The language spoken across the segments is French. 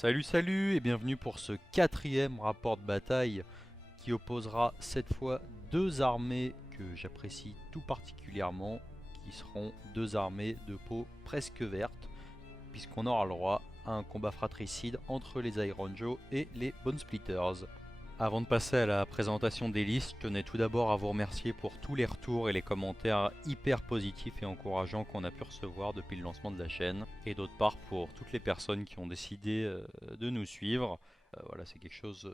Salut salut et bienvenue pour ce quatrième rapport de bataille qui opposera cette fois deux armées que j'apprécie tout particulièrement, qui seront deux armées de peau presque verte, puisqu'on aura le droit à un combat fratricide entre les Iron Joe et les Bone Splitters. Avant de passer à la présentation des listes, je tenais tout d'abord à vous remercier pour tous les retours et les commentaires hyper positifs et encourageants qu'on a pu recevoir depuis le lancement de la chaîne, et d'autre part pour toutes les personnes qui ont décidé de nous suivre. Voilà, c'est quelque chose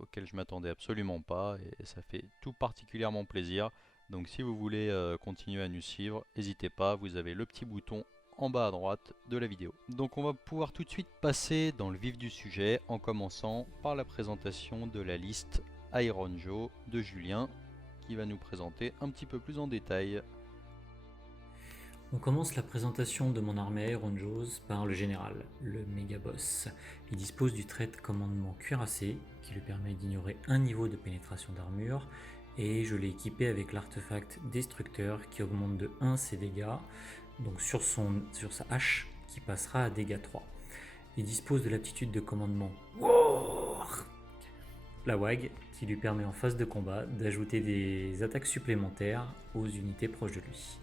auquel je m'attendais absolument pas et ça fait tout particulièrement plaisir. Donc si vous voulez continuer à nous suivre, n'hésitez pas, vous avez le petit bouton en bas à droite de la vidéo. Donc on va pouvoir tout de suite passer dans le vif du sujet en commençant par la présentation de la liste Iron Joe de Julien qui va nous présenter un petit peu plus en détail. On commence la présentation de mon armée Iron Joes par le général, le méga boss. Il dispose du trait de commandement cuirassé qui lui permet d'ignorer un niveau de pénétration d'armure et je l'ai équipé avec l'artefact destructeur qui augmente de 1 ses dégâts, donc sur sa hache qui passera à dégâts 3. Il dispose de l'aptitude de commandement War, la WAG, qui lui permet en phase de combat d'ajouter des attaques supplémentaires aux unités proches de lui.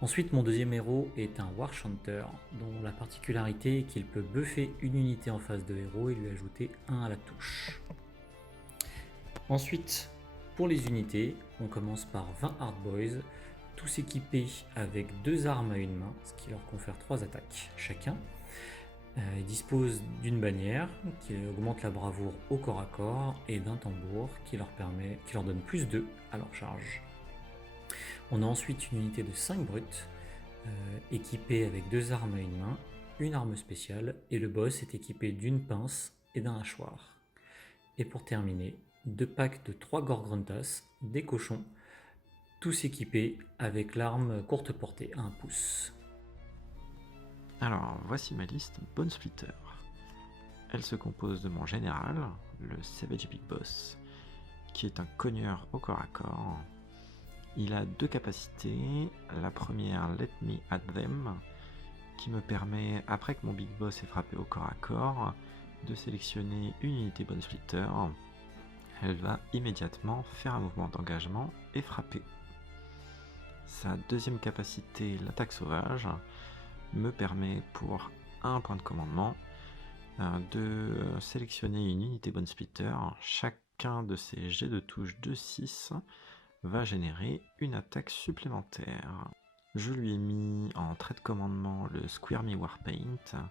Ensuite, mon deuxième héros est un War Chanter, dont la particularité est qu'il peut buffer une unité en face de héros et lui ajouter 1 à la touche. Ensuite, pour les unités, on commence par 20 Hard Boys, tous équipés avec 2 armes à une main, ce qui leur confère 3 attaques chacun. Ils disposent d'une bannière qui augmente la bravoure au corps à corps et d'un tambour qui leur donne plus 2 à leur charge. On a ensuite une unité de 5 brutes, équipée avec 2 armes à une main, une arme spéciale, et le boss est équipé d'une pince et d'un hachoir. Et pour terminer, 2 packs de 3 Gorgruntas, des cochons, tous équipés avec l'arme courte portée à 1 pouce. Alors, voici ma liste Bone Splitter. Elle se compose de mon général, le Savage Big Boss, qui est un cogneur au corps à corps. Il a 2 capacités. La première, Let Me At Them, qui me permet, après que mon Big Boss ait frappé au corps à corps, de sélectionner une unité Bone Splitter. Elle va immédiatement faire un mouvement d'engagement et frapper. Sa deuxième capacité, l'attaque sauvage, me permet pour un point de commandement de sélectionner une unité Bone Splitter. Chacun de ces jets de touche de 6 va générer une attaque supplémentaire. Je lui ai mis en trait de commandement le Square Me Warpaint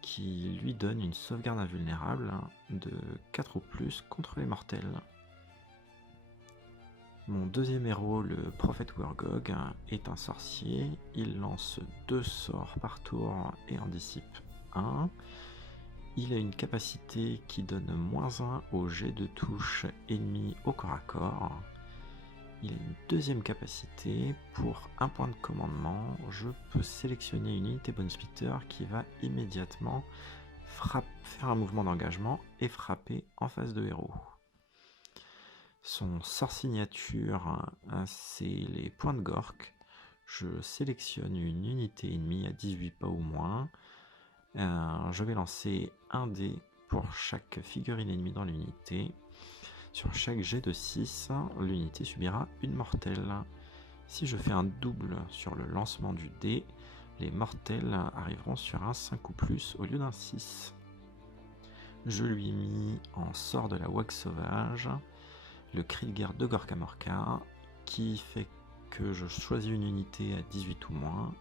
qui lui donne une sauvegarde invulnérable de 4 ou plus contre les mortels. Mon deuxième héros, le Prophet Wargog, est un sorcier. Il lance 2 sorts par tour et en dissipe 1. Il a une capacité qui donne -1 au jet de touche ennemi au corps à corps. Il a une deuxième capacité, pour un point de commandement, je peux sélectionner une unité Bone Splitter qui va immédiatement faire un mouvement d'engagement et frapper en face de héros. Son sort signature, c'est les points de Gork. Je sélectionne une unité ennemie à 18 pas ou moins. Je vais lancer un dé pour chaque figurine ennemie dans l'unité. Sur chaque jet de 6, l'unité subira une mortelle. Si je fais un double sur le lancement du dé, les mortels arriveront sur un 5 ou plus au lieu d'un 6. Je lui ai mis en sort de la WAG sauvage le cri de guerre de Gorka Morka, qui fait que je choisis une unité à 18 ou moins,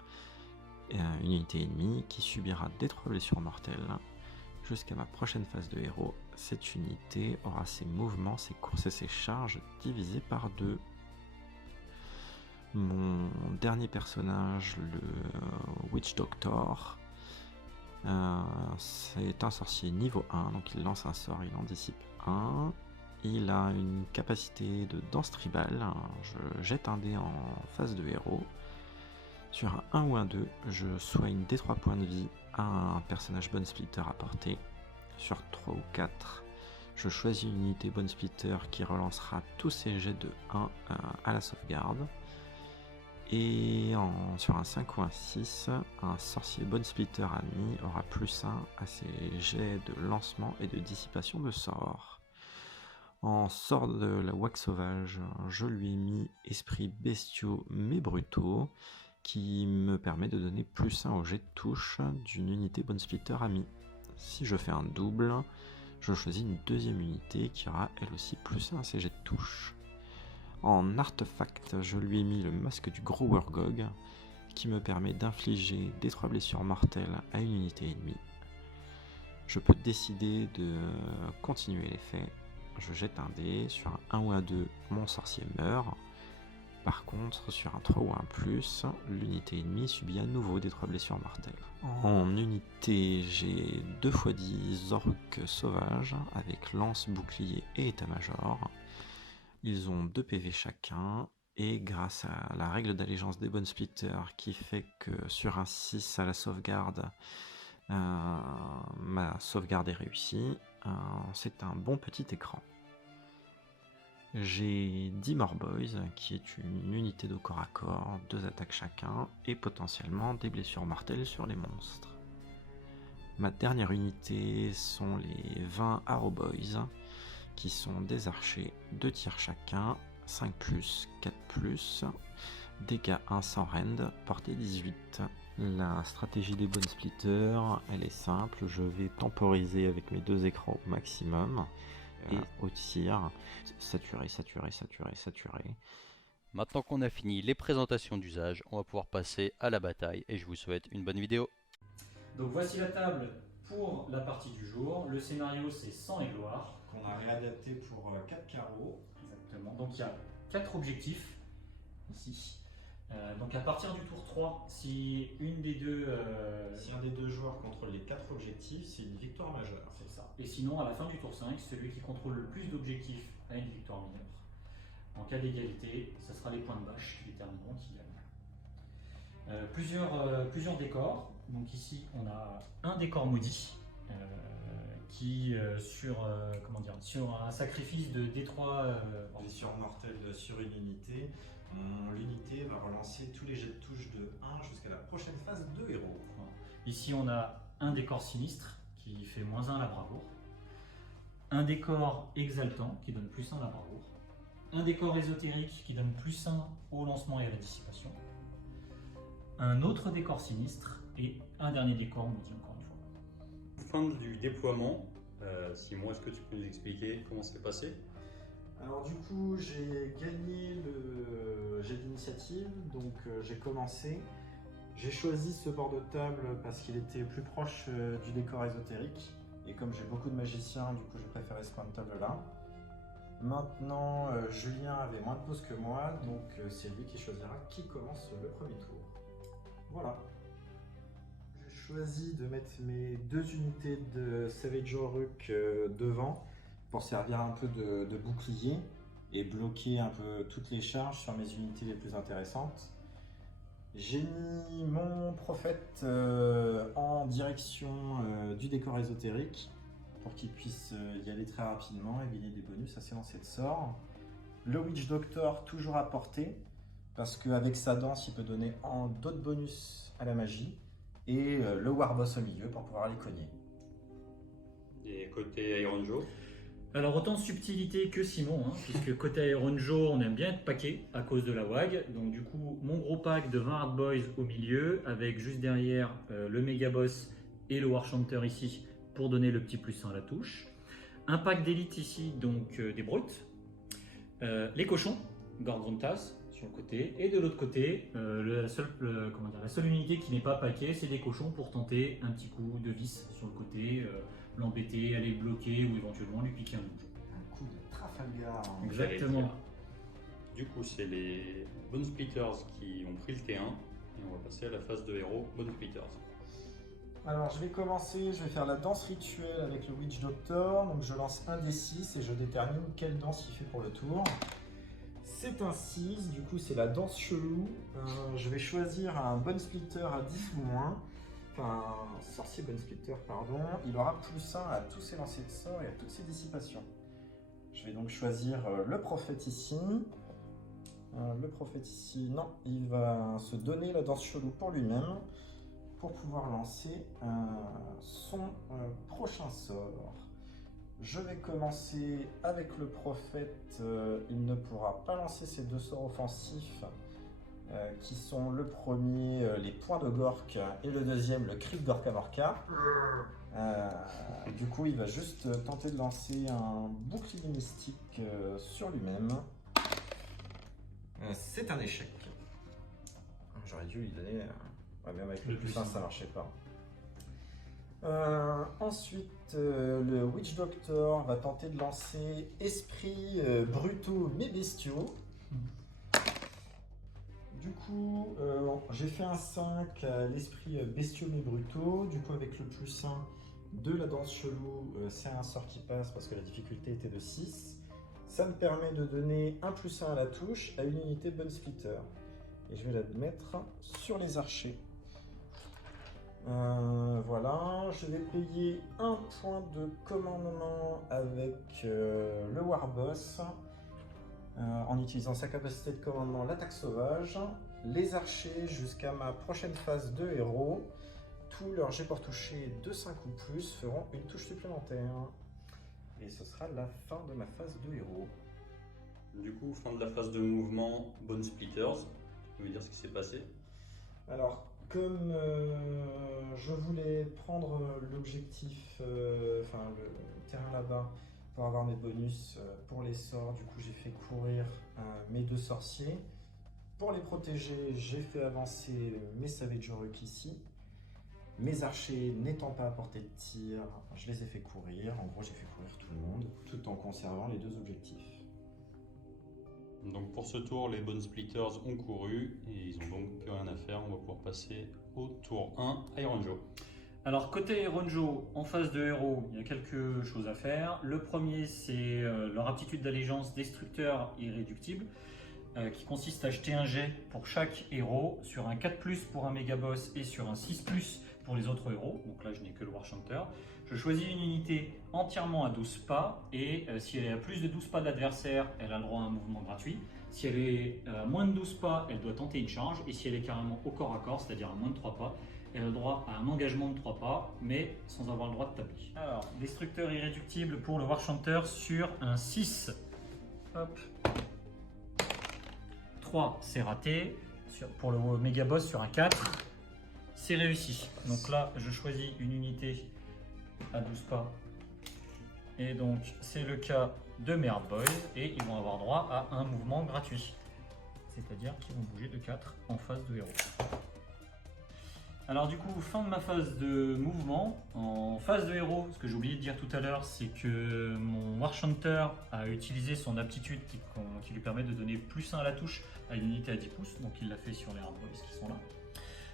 une unité ennemie qui subira des 3 blessures mortelles. Jusqu'à ma prochaine phase de héros, cette unité aura ses mouvements, ses courses et ses charges divisés par 2. Mon dernier personnage, le Witch Doctor, c'est un sorcier niveau 1, donc il lance un sort, il en dissipe 1. Il a une capacité de danse tribale. Je jette un dé en phase de héros. Sur un 1 ou un 2, je soigne des 3 points de vie à un personnage Bone Splitter à portée. Sur 3 ou 4, je choisis une unité Bone Splitter qui relancera tous ses jets de 1 à la sauvegarde. Sur un 5 ou un 6, un sorcier Bone Splitter ami aura +1 à ses jets de lancement et de dissipation de sorts. En sort de la Wax sauvage, je lui ai mis esprit bestiaux mais brutaux, qui me permet de donner +1 au jet de touche d'une unité Bone Splitter ami. Si je fais un double, je choisis une deuxième unité qui aura elle aussi +1 à ses jets de touche. En artefact, je lui ai mis le masque du gros Urgog, qui me permet d'infliger des 3 blessures mortelles à une unité ennemie. Je peux décider de continuer l'effet. Je jette un dé, sur un 1 ou un 2, mon sorcier meurt. Par contre, sur un 3 ou un plus, l'unité ennemie subit à nouveau des 3 blessures mortelles. En unité, j'ai 2 x 10 orques sauvages, avec lance, bouclier et état-major. Ils ont 2 PV chacun, et grâce à la règle d'allégeance des Bone Splitters qui fait que sur un 6 à la sauvegarde, ma sauvegarde est réussie, c'est un bon petit écran. J'ai 10 Morboys, qui est une unité de corps à corps, 2 attaques chacun, et potentiellement des blessures mortelles sur les monstres. Ma dernière unité sont les 20 Arrow Boys, qui sont des archers, 2 tirs chacun, 5+, 4+, dégâts 1 sans rend, portée 18. La stratégie des Bone Splitters, elle est simple, je vais temporiser avec mes 2 écrans au maximum, et au tir, saturer. Maintenant qu'on a fini les présentations d'usage, on va pouvoir passer à la bataille et je vous souhaite une bonne vidéo. Donc voici la table pour la partie du jour. Le scénario c'est Sang et gloire. Qu'on a réadapté pour 4 carreaux. Exactement. Donc il y a 4 objectifs ici. Donc à partir du tour 3, si un des deux joueurs contrôle les 4 objectifs, c'est une victoire majeure. C'est ça. Et sinon, à la fin du tour 5, celui qui contrôle le plus d'objectifs a une victoire mineure. En cas d'égalité, ce sera les points de bâche qui détermineront qui gagne. Plusieurs décors. Donc ici, on a un décor maudit qui, sur un sacrifice de D3 blessure mortelle sur une unité, l'unité va relancer tous les jets de touche de 1 jusqu'à la prochaine phase de héros. Ici, on a un décor sinistre qui fait -1 à la bravoure, un décor exaltant qui donne +1 à la bravoure, un décor ésotérique qui donne +1 au lancement et à la dissipation, un autre décor sinistre et un dernier décor maudit encore une fois. Fin du déploiement, Simon, est-ce que tu peux nous expliquer comment c'est passé? Alors du coup, j'ai gagné le jet d'initiative, donc j'ai commencé. J'ai choisi ce bord de table parce qu'il était plus proche du décor ésotérique. Et comme j'ai beaucoup de magiciens, du coup j'ai préféré ce coin de table là. Maintenant, Julien avait moins de pause que moi, donc c'est lui qui choisira qui commence le premier tour. Voilà. J'ai choisi de mettre mes 2 unités de Savage Orruk devant pour servir un peu de bouclier et bloquer un peu toutes les charges sur mes unités les plus intéressantes. J'ai mis mon prophète en direction du décor ésotérique pour qu'il puisse y aller très rapidement et gagner des bonus à ses lancers de sorts. Le Witch Doctor toujours à portée parce qu'avec sa danse il peut donner d'autres bonus à la magie, et le Warboss au milieu pour pouvoir les cogner. Et côté Iron Joe? Alors autant de subtilité que Simon, puisque côté Iron Joe, on aime bien être paquet à cause de la WAG. Donc du coup, mon gros pack de 20 Hard Boys au milieu, avec juste derrière le Mega Boss et le Warchanter ici pour donner le petit +1 à la touche. Un pack d'élite ici, donc des brutes. Les cochons, Gorgontas sur le côté. Et de l'autre côté, la seule unité qui n'est pas paquet, c'est des cochons pour tenter un petit coup de vis sur le côté. L'embêter, aller le bloquer ou éventuellement lui piquer un bout. Un coup de Trafalgar. Exactement. Du coup, c'est les Bone Splitters qui ont pris le T1 et on va passer à la phase de héros Bone Splitters. Alors je vais commencer, je vais faire la danse rituelle avec le Witch Doctor. Donc je lance un D6 et je détermine quelle danse il fait pour le tour. C'est un 6, du coup c'est la danse chelou. Je vais choisir un Bone Splitter à 10 ou moins. Enfin, sorcier Bone Splitter, pardon. Il aura +1 à tous ses lancers de sorts et à toutes ses dissipations. Je vais donc choisir le prophète ici. Le prophète ici, non, il va se donner la danse chelou pour lui-même pour pouvoir lancer son prochain sort. Je vais commencer avec le prophète. Il ne pourra pas lancer ses 2 sorts offensifs qui sont le premier les points de Gork et le deuxième le cri de Gorka Morka. Du coup, il va juste tenter de lancer un bouclier mystique sur lui-même. C'est un échec. J'aurais dû lui donner. Ouais, même avec le plus 1, ça marchait pas. Ensuite, le Witch Doctor va tenter de lancer esprits brutaux mais bestiaux. Du coup, j'ai fait un 5 à l'esprit bestiaux mais brutaux. Du coup, avec le plus 1 de la danse chelou, c'est un sort qui passe parce que la difficulté était de 6. Ça me permet de donner un plus 1 à la touche à une unité Bone Splitter. Et je vais la mettre sur les archers. Voilà, je vais payer un point de commandement avec le Warboss en utilisant sa capacité de commandement, l'attaque sauvage. Les archers, jusqu'à ma prochaine phase de héros, tous leurs jets pour toucher de 5 ou plus feront une touche supplémentaire. Et ce sera la fin de ma phase de héros. Du coup, fin de la phase de mouvement, Bone Splitters. Tu veux dire ce qui s'est passé? Alors, comme je voulais prendre l'objectif, enfin le terrain là-bas, pour avoir mes bonus pour les sorts, du coup j'ai fait courir mes 2 sorciers. Pour les protéger, j'ai fait avancer mes Savage Oruk ici. Mes archers n'étant pas à portée de tir, je les ai fait courir. En gros, j'ai fait courir tout le monde, tout en conservant les 2 objectifs. Donc pour ce tour, les Bone Splitters ont couru et ils ont donc plus rien à faire. On va pouvoir passer au tour 1, Iron Joe. Alors côté Iron Joe, en phase de héros, il y a quelque chose à faire. Le premier, c'est leur aptitude d'allégeance destructeur irréductible, qui consiste à jeter un jet pour chaque héros sur un 4+, pour un méga boss et sur un 6+, pour les autres héros. Donc là, je n'ai que le War Chanter. Je choisis une unité entièrement à 12 pas et si elle est à plus de 12 pas de l'adversaire, elle a le droit à un mouvement gratuit. Si elle est à moins de 12 pas, elle doit tenter une charge. Et si elle est carrément au corps à corps, c'est-à-dire à moins de 3 pas, elle a le droit à un engagement de 3 pas, mais sans avoir le droit de taper. Alors, destructeur irréductible pour le War Chanter sur un 6. Hop. 3, c'est raté. Pour le méga boss sur un 4, c'est réussi. Donc là, je choisis une unité à 12 pas. Et donc, c'est le cas de mes Hard Boys. Et ils vont avoir droit à un mouvement gratuit. C'est-à-dire qu'ils vont bouger de 4 en phase de héros. Alors du coup, fin de ma phase de mouvement. En phase de héros, ce que j'ai oublié de dire tout à l'heure, c'est que mon War Chanter a utilisé son aptitude qui lui permet de donner plus 1 à la touche à une unité à 10 pouces. Donc il l'a fait sur les Hard Boys qui sont là.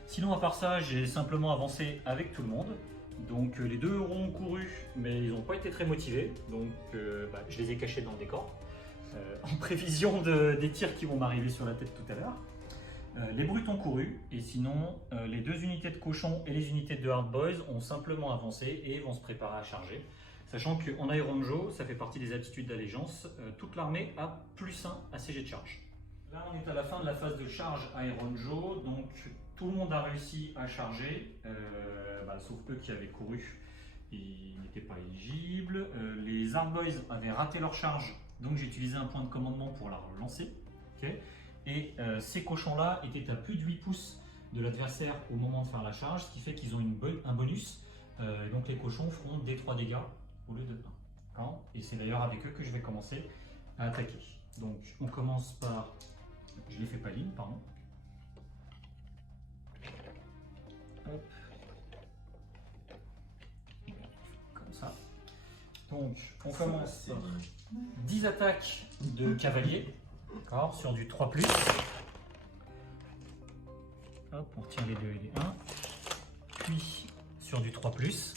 Sinon, à part ça, j'ai simplement avancé avec tout le monde. Donc les 2 héros ont couru, mais ils n'ont pas été très motivés. Donc je les ai cachés dans le décor, en prévision des tirs qui vont m'arriver sur la tête tout à l'heure. Les brutes ont couru, et sinon les 2 unités de cochons et les unités de Hard Boys ont simplement avancé et vont se préparer à charger. Sachant qu'en Iron Joe, ça fait partie des aptitudes d'allégeance, toute l'armée a plus 1 à ses jets de charge. Là on est à la fin de la phase de charge Iron Joe, donc tout le monde a réussi à charger, sauf eux qui avaient couru, ils n'étaient pas éligibles. Les Hard Boys avaient raté leur charge, donc j'ai utilisé un point de commandement pour la relancer. Okay. Et ces cochons-là étaient à plus de 8 pouces de l'adversaire au moment de faire la charge, ce qui fait qu'ils ont un bonus. Donc les cochons feront des 3 dégâts au lieu de 1. Et c'est d'ailleurs avec eux que je vais commencer à attaquer. Donc on commence par... Je ne les fais pas ligne, pardon. Hop. Comme ça. Donc on commence par 10 attaques de cavalier. D'accord, sur du 3+. Hop, on retire les 2 et les 1. Puis sur du 3+.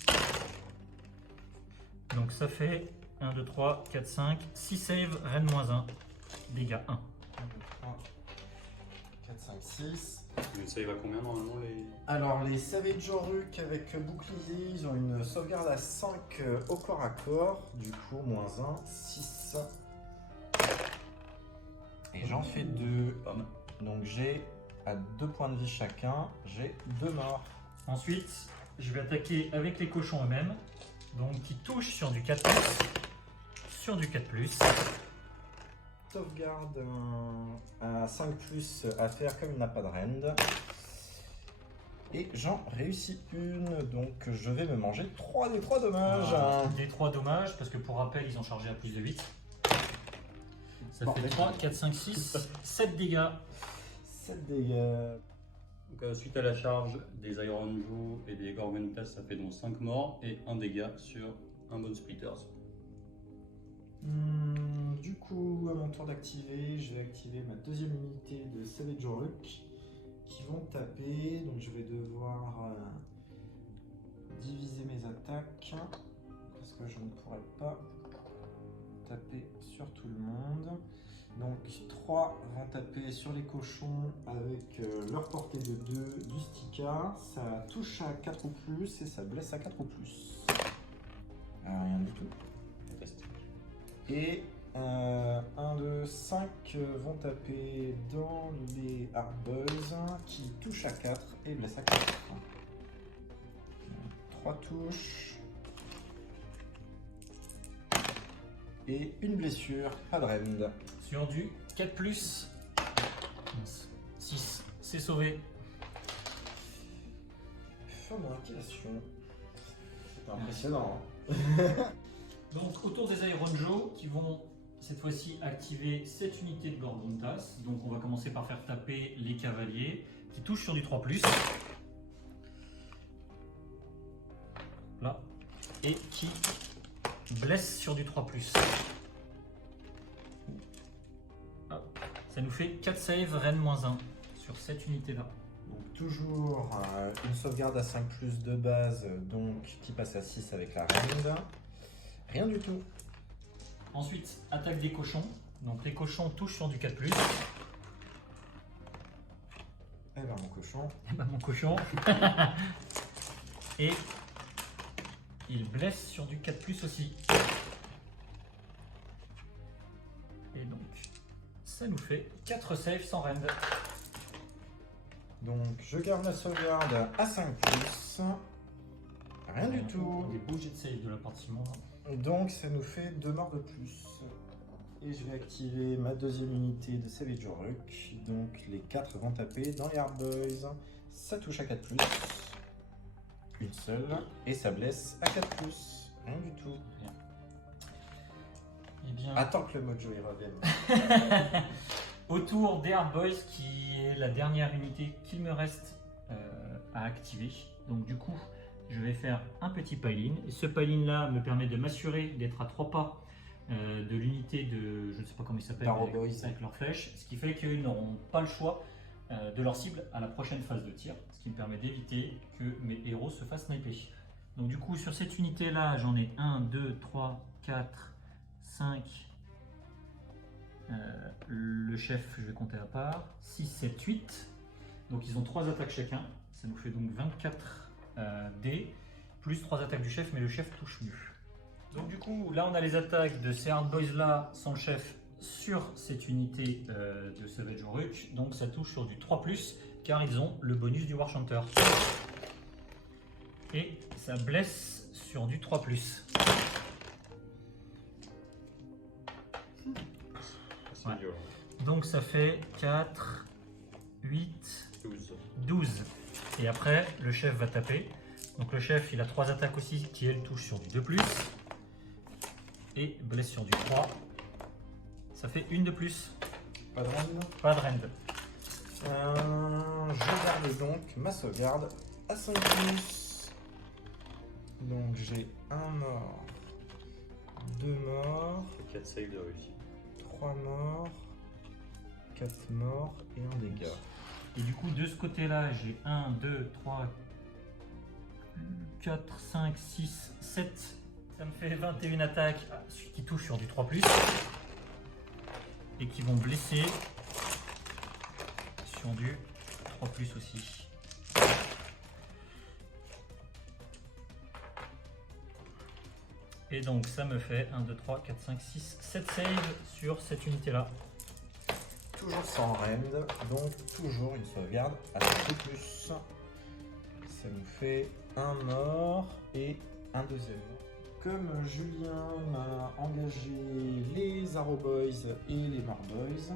Donc ça fait 1, 2, 3, 4, 5, 6 save, reine -1. Dégâts 1. 1, 2, 3, 4, 5, 6. Le save à combien normalement les... Alors les Savage Oruk avec bouclier, ils ont une sauvegarde à 5 au corps à corps. Du coup, -1, 6. Et j'en fais 2. Pas mal. Donc j'ai à 2 points de vie chacun, j'ai 2 morts. Ensuite, je vais attaquer avec les cochons eux-mêmes, donc qui touchent sur du 4+, sur du 4+. Sauvegarde à 5+ à faire comme il n'a pas de rend. Et j'en réussis une, donc je vais me manger 3 des 3 dommages. Des 3 dommages, parce que pour rappel, ils ont chargé à plus de 8. Ça Bon, fait 3, 4, 5, 6, 7 dégâts. 7 dégâts. Donc, suite à la charge des Iron Joe et des Gorgontas, ça fait donc 5 morts et 1 dégât sur un Bone Splitters. Du coup, à mon tour d'activer, je vais activer ma deuxième unité de Savage Rook qui vont taper. Donc je vais devoir diviser mes attaques parce que je ne pourrai pas taper sur tout le monde. Donc 3 vont taper sur les cochons avec leur portée de 2 du Stika. Ça touche à 4 ou plus et ça blesse à 4 ou plus. Rien du tout. Fantastique. Et 1, 2, 5 vont taper dans les Hard Boys qui touchent à 4 et blessent à 4. 3 touches. Et une blessure, pas de rend. Sur du 4+, 6, c'est sauvé. Fin de l'activation. C'est impressionnant. Donc autour des Iron Joe qui vont cette fois-ci activer cette unité de Gorgontas. Donc on va commencer par faire taper les cavaliers qui touchent sur du 3+. Là. Et qui blessent sur du 3+. Hop. Ça nous fait 4 saves, Rennes -1 sur cette unité-là. Donc toujours une sauvegarde à 5+ de base, donc qui passe à 6 avec la rend. Rien du tout. Ensuite, attaque des cochons. Donc les cochons touchent sur du 4+. Eh ben mon cochon. Eh ben, mon cochon. Et il blesse sur du 4+ aussi. Et donc, ça nous fait 4 saves sans rend. Donc je garde la sauvegarde à 5+. Rien du tout. Des beaux jets de save de la part de Simon. Donc ça nous fait 2 morts de plus. Et je vais activer ma deuxième unité de Savage Rook. Donc les 4 vont taper dans les Hard Boys. Ça touche à 4+. Une seule. Et ça blesse à 4+. Rien du tout. Rien. Eh bien, Attends que le mojo y revienne. autour des Hard Boys, qui est la dernière unité qu'il me reste à activer. Donc du coup, je vais faire un petit pile-in. Et ce pile-in là me permet de m'assurer d'être à 3 pas de l'unité de, je ne sais pas comment il s'appelle, avec leur flèche. Ce qui fait qu'ils n'auront pas le choix de leur cible à la prochaine phase de tir. Ce qui me permet d'éviter que mes héros se fassent sniper. Donc du coup, sur cette unité là, j'en ai 1, 2, 3, 4, 5... le chef, je vais compter à part, 6, 7, 8. Donc ils ont 3 attaques chacun. Ça nous fait donc 24 dés, plus 3 attaques du chef, mais le chef touche mieux. Donc du coup, là on a les attaques de ces Hard Boys là, sans le chef, sur cette unité de Savage Rook. Donc ça touche sur du 3+, car ils ont le bonus du War Chanter. Et ça blesse sur du 3+. C'est Ouais. violent. Donc ça fait 4, 8, 12. 12. Et après, le chef va taper. Donc le chef, il a 3 attaques aussi qui, elles, touchent sur du 2+. Et blesse sur du 3. Ça fait une de plus. Pas de rend. Pas de rend. Je garde donc ma sauvegarde à 5+. Donc j'ai 1 mort, 2 morts, 4 saves de réussite. 3 morts, 4 morts et 1 dégât. Et du coup, de ce côté-là, j'ai 1, 2, 3, 4, 5, 6, 7. Ça me fait 21 attaques qui touchent sur du 3+. Et qui vont blesser sur du 3+ aussi. Et donc ça me fait 1, 2, 3, 4, 5, 6, 7 saves sur cette unité-là. toujours sans rend, donc toujours une sauvegarde à 5 plus. Ça nous fait un mort et un deuxième mort. Comme Julien m'a engagé les Arrow Boys et les More Boys,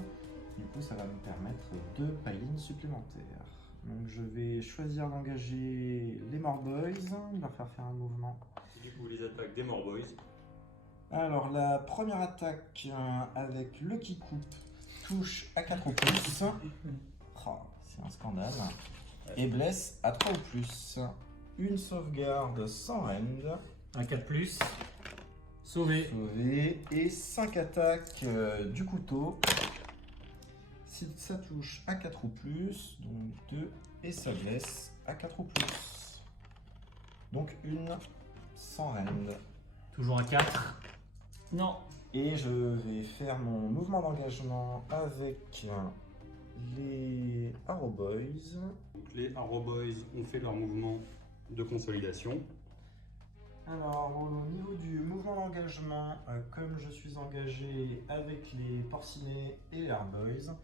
du coup ça va me permettre 2 pailines supplémentaires. Donc je vais choisir d'engager les More Boys, leur faire un mouvement. Du coup, les attaques des More Boys. Alors la première attaque avec le qui coupe touche à 4 ou plus. Oh, c'est un scandale. Et blesse à 3 ou plus. Une sauvegarde sans rend. Un 4+, sauvé. Sauvé. Et 5 attaques du couteau. Si ça touche à 4 ou plus, donc 2, et ça blesse à 4 ou plus. Donc une sans rend. Toujours un 4. Non. Et je vais faire mon mouvement d'engagement avec les Arrow Boys. Donc, les Arrow Boys ont fait leur mouvement de consolidation. Alors, au niveau du mouvement d'engagement, comme je suis engagé avec les Porcinés et les Arrow Boys,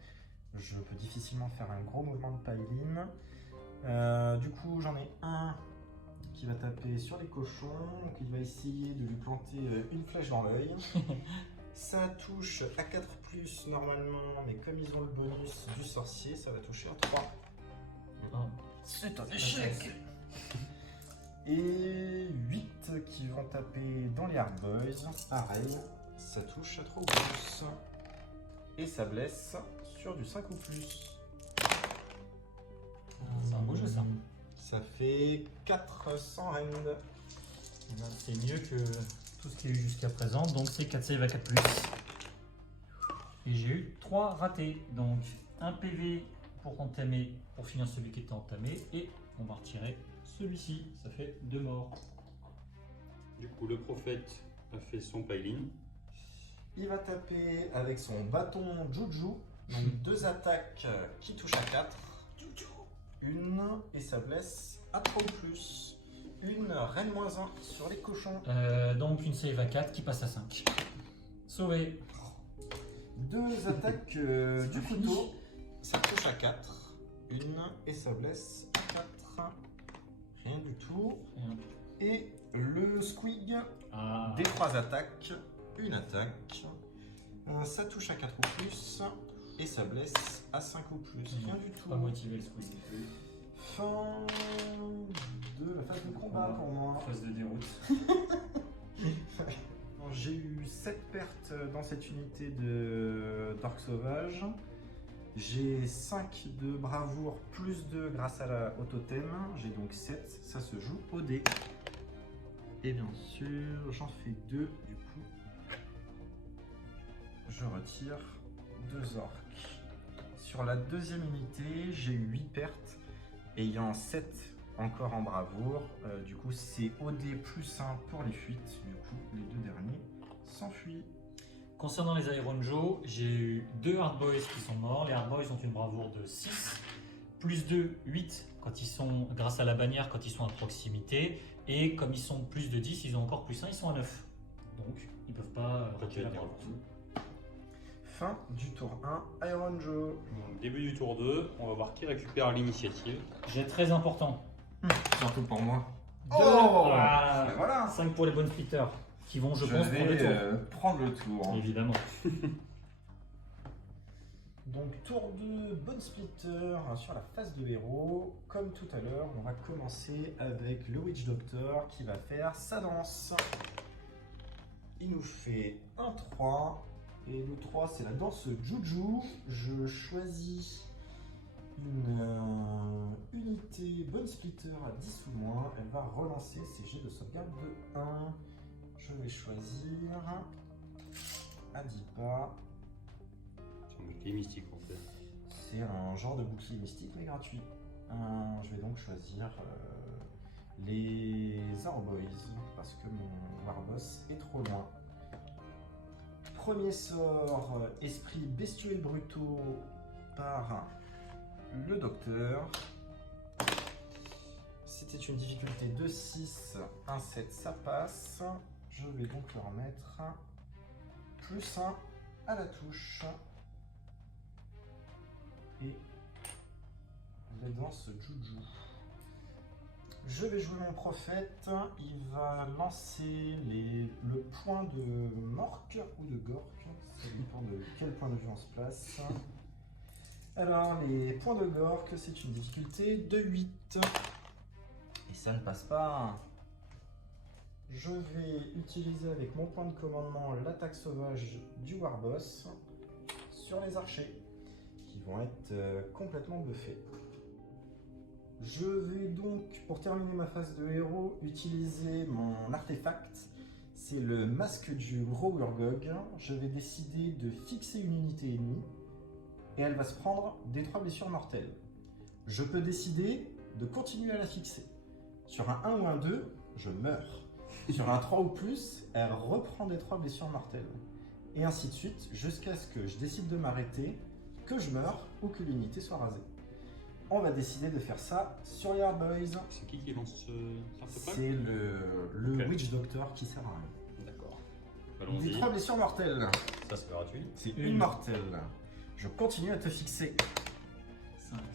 je peux difficilement faire un gros mouvement de paille-in. Du coup, j'en ai un qui va taper sur les cochons, donc il va essayer de lui planter une flèche dans l'œil. Ça touche à 4 plus normalement, mais comme ils ont le bonus du sorcier, ça va toucher à 3. C'est un échec. Et 8 qui vont taper dans les Hard Boys. Pareil, ça touche à 3 ou plus. Et ça blesse sur du 5 ou plus. C'est un beau jeu ça. Ça fait 400 rend. Eh ben, c'est mieux que tout ce qu'il y a eu jusqu'à présent, donc c'est 4 save à 4+. Et j'ai eu 3 ratés, donc un PV pour entamer, pour finir celui qui était entamé, et on va retirer celui-ci, ça fait 2 morts. Du coup, le prophète a fait son pailin. Il va taper avec son bâton Juju. Donc 2 attaques qui touchent à 4. Une et ça blesse à 3 ou plus. Une reine -1 sur les cochons. Donc une save à 4 qui passe à 5. Sauvé. 2 attaques du couteau. Ça touche à 4. Une et ça blesse à 4. Rien du tout. Rien. Et le squig Ah. des 3 attaques. Une attaque. Ça touche à 4 ou plus. Et ça blesse à 5 ou plus. Rien du tout. Pas motivé le squeeze. Fin de la phase de combat pour moi. Phase de déroute. J'ai eu 7 pertes dans cette unité de d'orc sauvage. J'ai 5 de bravoure plus 2 grâce au totem. J'ai donc 7. Ça se joue au dé. Et bien sûr, j'en fais 2 du coup. Je retire 2 orques. Sur la deuxième unité, j'ai eu 8 pertes, ayant 7 encore en bravoure. Du coup, c'est OD plus 1 pour les fuites. Du coup, les 2 derniers s'enfuient. Concernant les Iron Joe, j'ai eu 2 Hard Boys qui sont morts. Les Hard Boys ont une bravoure de 6, plus 2, 8 quand ils sont, grâce à la bannière, quand ils sont à proximité. Et comme ils sont plus de 10, ils ont encore plus 1, ils sont à 9. Donc, ils peuvent pas retirer la bravoure. Fin du tour 1, Iron Joe. Donc, début du tour 2, on va voir qui récupère l'initiative. Jet très important. Surtout pour moi. Oh Ah, Ben voilà. 5 pour les bonnes splitters, qui vont, je pense, prendre le vais tour. prendre le tour. Évidemment. Donc tour 2, bonne splitter sur la phase de héros. Comme tout à l'heure, on va commencer avec le Witch Doctor qui va faire sa danse. Il nous fait un 3. Et le 3, c'est la danse Juju. Je choisis une unité bonne splitter à 10 ou moins. Elle va relancer ses jets de sauvegarde de 1. Je vais choisir à 10 pas. C'est un bouclier mystique en fait. C'est un genre de bouclier mystique mais gratuit. Je vais donc choisir les Arrow Boys parce que mon Warboss est trop loin. Premier sort, esprit bestiaux et brutaux par le docteur. C'était une difficulté de 6, un 7, ça passe. Je vais donc leur mettre plus 1 à la touche. et les danses Juju. Je vais jouer mon prophète. Il va lancer le point de Mork ou de Gork. Ça dépend de quel point de vue on se place. Alors, les points de Gork, c'est une difficulté de 8. Et ça ne passe pas. Je vais utiliser avec mon point de commandement l'attaque sauvage du Warboss sur les archers, qui vont être complètement buffés. Je vais donc, pour terminer ma phase de héros, utiliser mon artefact. C'est le masque du gros Urgog. Je vais décider de fixer une unité ennemie et elle va se prendre des 3 blessures mortelles. Je peux décider de continuer à la fixer. Sur un 1 ou un 2, je meurs. Sur un 3 ou plus, elle reprend des 3 blessures mortelles. Et ainsi de suite, jusqu'à ce que je décide de m'arrêter, que je meure ou que l'unité soit rasée. On va décider de faire ça sur les Hard Boys. C'est qui lance l'artefact? C'est le Ok. Witch Doctor qui sert à rien. D'accord. Des Allons-y. 3 blessures mortelles. Ça c'est gratuit. C'est une mortelle. Je continue à te fixer.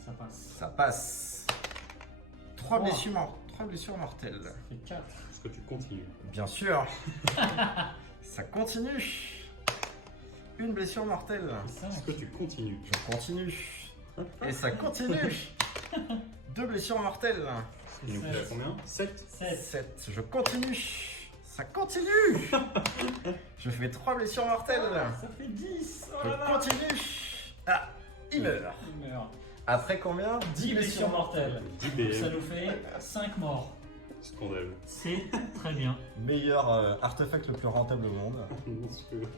Ça passe. Ça passe. 3 blessures mortelles. Ça fait 4. Est-ce que tu continues? Bien sûr. Ça continue. Une blessure mortelle. Est-ce que tu continues? Je continue. Et ça continue. 2 blessures mortelles. Il nous fait combien? 7. 7. Je continue. Ça continue. Je fais 3 blessures mortelles. Ça fait 10. Oh Je là là. continue. Ah, il meurt. Il meurt. Après combien? 10 blessures mortelles. 10 Donc ça BM. nous fait 5 morts. Scandale. C'est très bien. Meilleur artefact le plus rentable au monde. Monstrueux.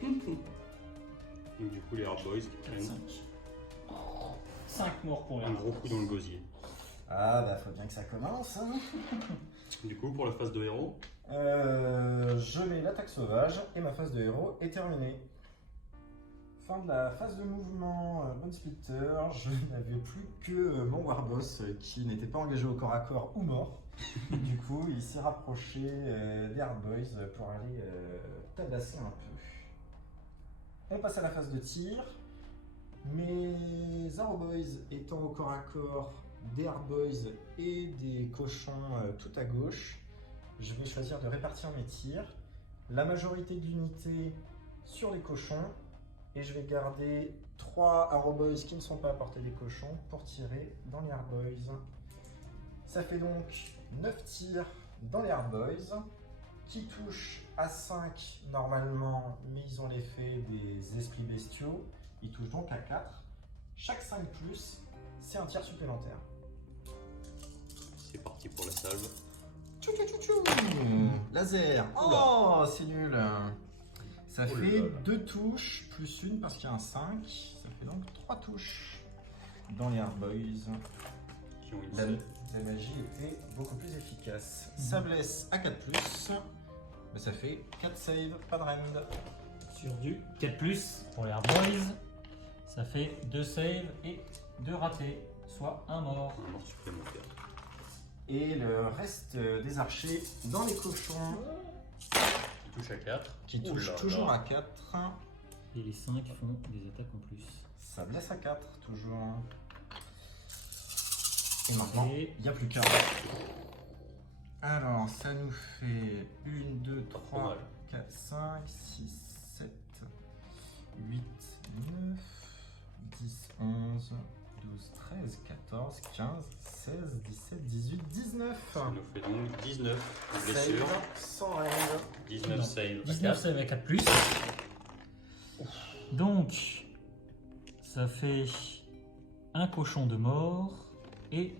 Donc du coup les Hard Boys qui 4, prennent 5. 5 morts pour les un gros coup dans le gosier. Ah bah faut bien que ça commence. Hein. Du coup pour la phase de héros, Je mets l'attaque sauvage et ma phase de héros est terminée. Fin de la phase de mouvement Bone Splitter, je n'avais plus que mon Warboss qui n'était pas engagé au corps à corps ou mort. Du coup, il s'est rapproché des Hard Boys pour aller tabasser un peu. On passe à la phase de tir. Mes Arrow Boys étant au corps à corps des Hard Boys et des cochons tout à gauche, je vais choisir de répartir mes tirs. La majorité de l'unité sur les cochons et je vais garder 3 Arrow Boys qui ne sont pas à portée des cochons pour tirer dans les Hard Boys. Ça fait donc 9 tirs dans les Hard Boys qui touchent à 5 normalement, mais ils ont l'effet des esprits bestiaux. Ils touchent donc à 4. Chaque 5 plus, c'est un tir supplémentaire. c'est parti pour la salve. Tchou tchou tchou tchou. Laser. Oh, c'est nul. Ça Oh fait là là. 2 touches plus 1 parce qu'il y a un 5. Ça fait donc 3 touches dans les Hard Boys. Qui ont une La, scène. la magie était beaucoup plus efficace. Ça blesse à 4 plus. Mais ça fait 4 saves, pas de rend. Sur du 4+, pour les Hard Boys, ça fait 2 saves et 2 ratés, soit 1 mort. Un mort supplémentaire. Et le reste des archers dans les cochons Qui touche à 4. qui Oh touchent là toujours là. à 4. Et les 5 font des attaques en plus. Ça blesse à 4 toujours. Et maintenant, Et il n'y a plus qu'un. Alors, ça nous fait 1, 2, Pas 3, mal. 4, 5, 6, 7, 8, 9, 10, 11, 12, 13, 14, 15, 16, 17, 18, 19. Ça nous fait donc 19 blessures. Save, sans rend. 19 Non. save à 19 4. saves avec 4+. Donc, ça fait un cochon de mort et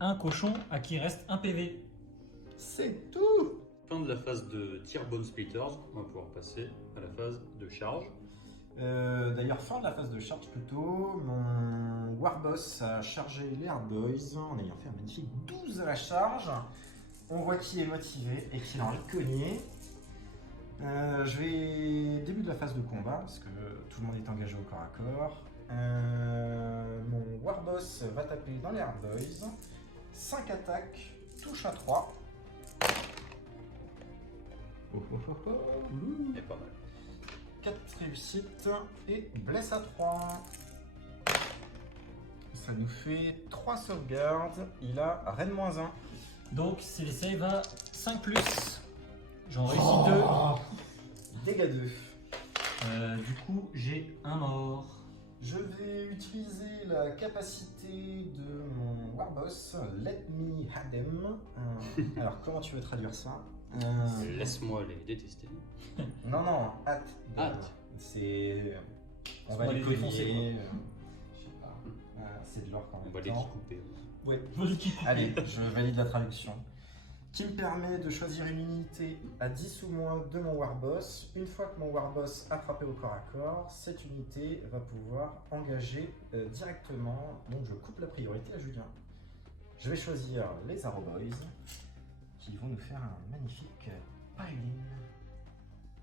un cochon à qui reste un PV. C'est tout. Fin de la phase de tir Bone Splitters. On va pouvoir passer à la phase de charge. D'ailleurs, fin de la phase de charge plutôt, mon Warboss a chargé les Hard Boys en ayant fait un magnifique 12 à la charge. On voit qu'il est motivé et qu'il a envie de cogner. Je vais début de la phase de combat parce que tout le monde est engagé au corps à corps. Mon Warboss va taper dans les Hard Boys. 5 attaques, touche à 3. Oh, oh, oh, oh. Et pas mal. 4 réussites et blesse à 3. Ça nous fait 3 sauvegardes. Il a Rennes -1. Donc c'est les saves à 5+. J'en réussis 2. Dégâts 2. Du coup, j'ai un mort. Je vais utiliser la capacité de mon Warboss, Let Me Hadem. Alors, comment tu veux traduire ça? Laisse-moi les détester. Non, hâte. Hâte. C'est. On va Laisse-moi les les défoncer, cogner. Je sais pas. C'est de l'or quand On même. va les découper. Ouais. Vas-y, qui coupe. Allez, je valide la traduction. Qui me permet de choisir une unité à 10 ou moins de mon Warboss. Une fois que mon Warboss a frappé au corps à corps, cette unité va pouvoir engager directement. Donc je coupe la priorité à Julien. Je vais choisir les Arrow Boys qui vont nous faire un magnifique piling.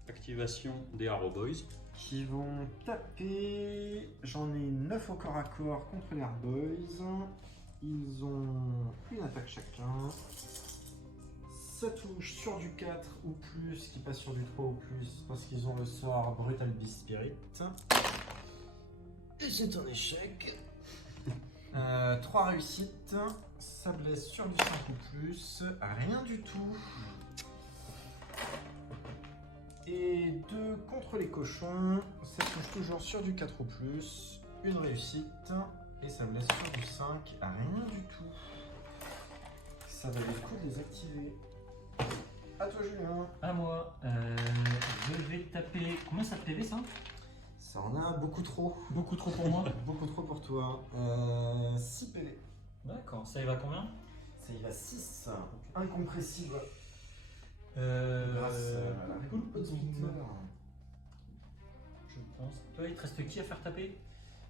Activation des Arrow Boys. Qui vont taper. J'en ai 9 au corps à corps contre les Arrow Boys. Ils ont une attaque chacun. Ça touche sur du 4 ou plus, qui passe sur du 3 ou plus, parce qu'ils ont le sort Brutal Beast Spirit. Et c'est un échec. 3 réussites, ça blesse sur du 5 ou plus, rien du tout. Et 2 contre les cochons, ça touche toujours sur du 4 ou plus, une réussite, et ça blesse sur du 5, rien du tout. Ça va le coup de les activer. À toi Julien. À moi. Je vais taper. Combien ça de PV ça? Ça en a beaucoup trop. Beaucoup trop pour moi. Beaucoup trop pour toi. 6 PV. D'accord. Ça y va combien? Ça y va 6. Incompressible. Grâce à la Cool. Twitter. Je pense. Toi, il te reste qui à faire taper?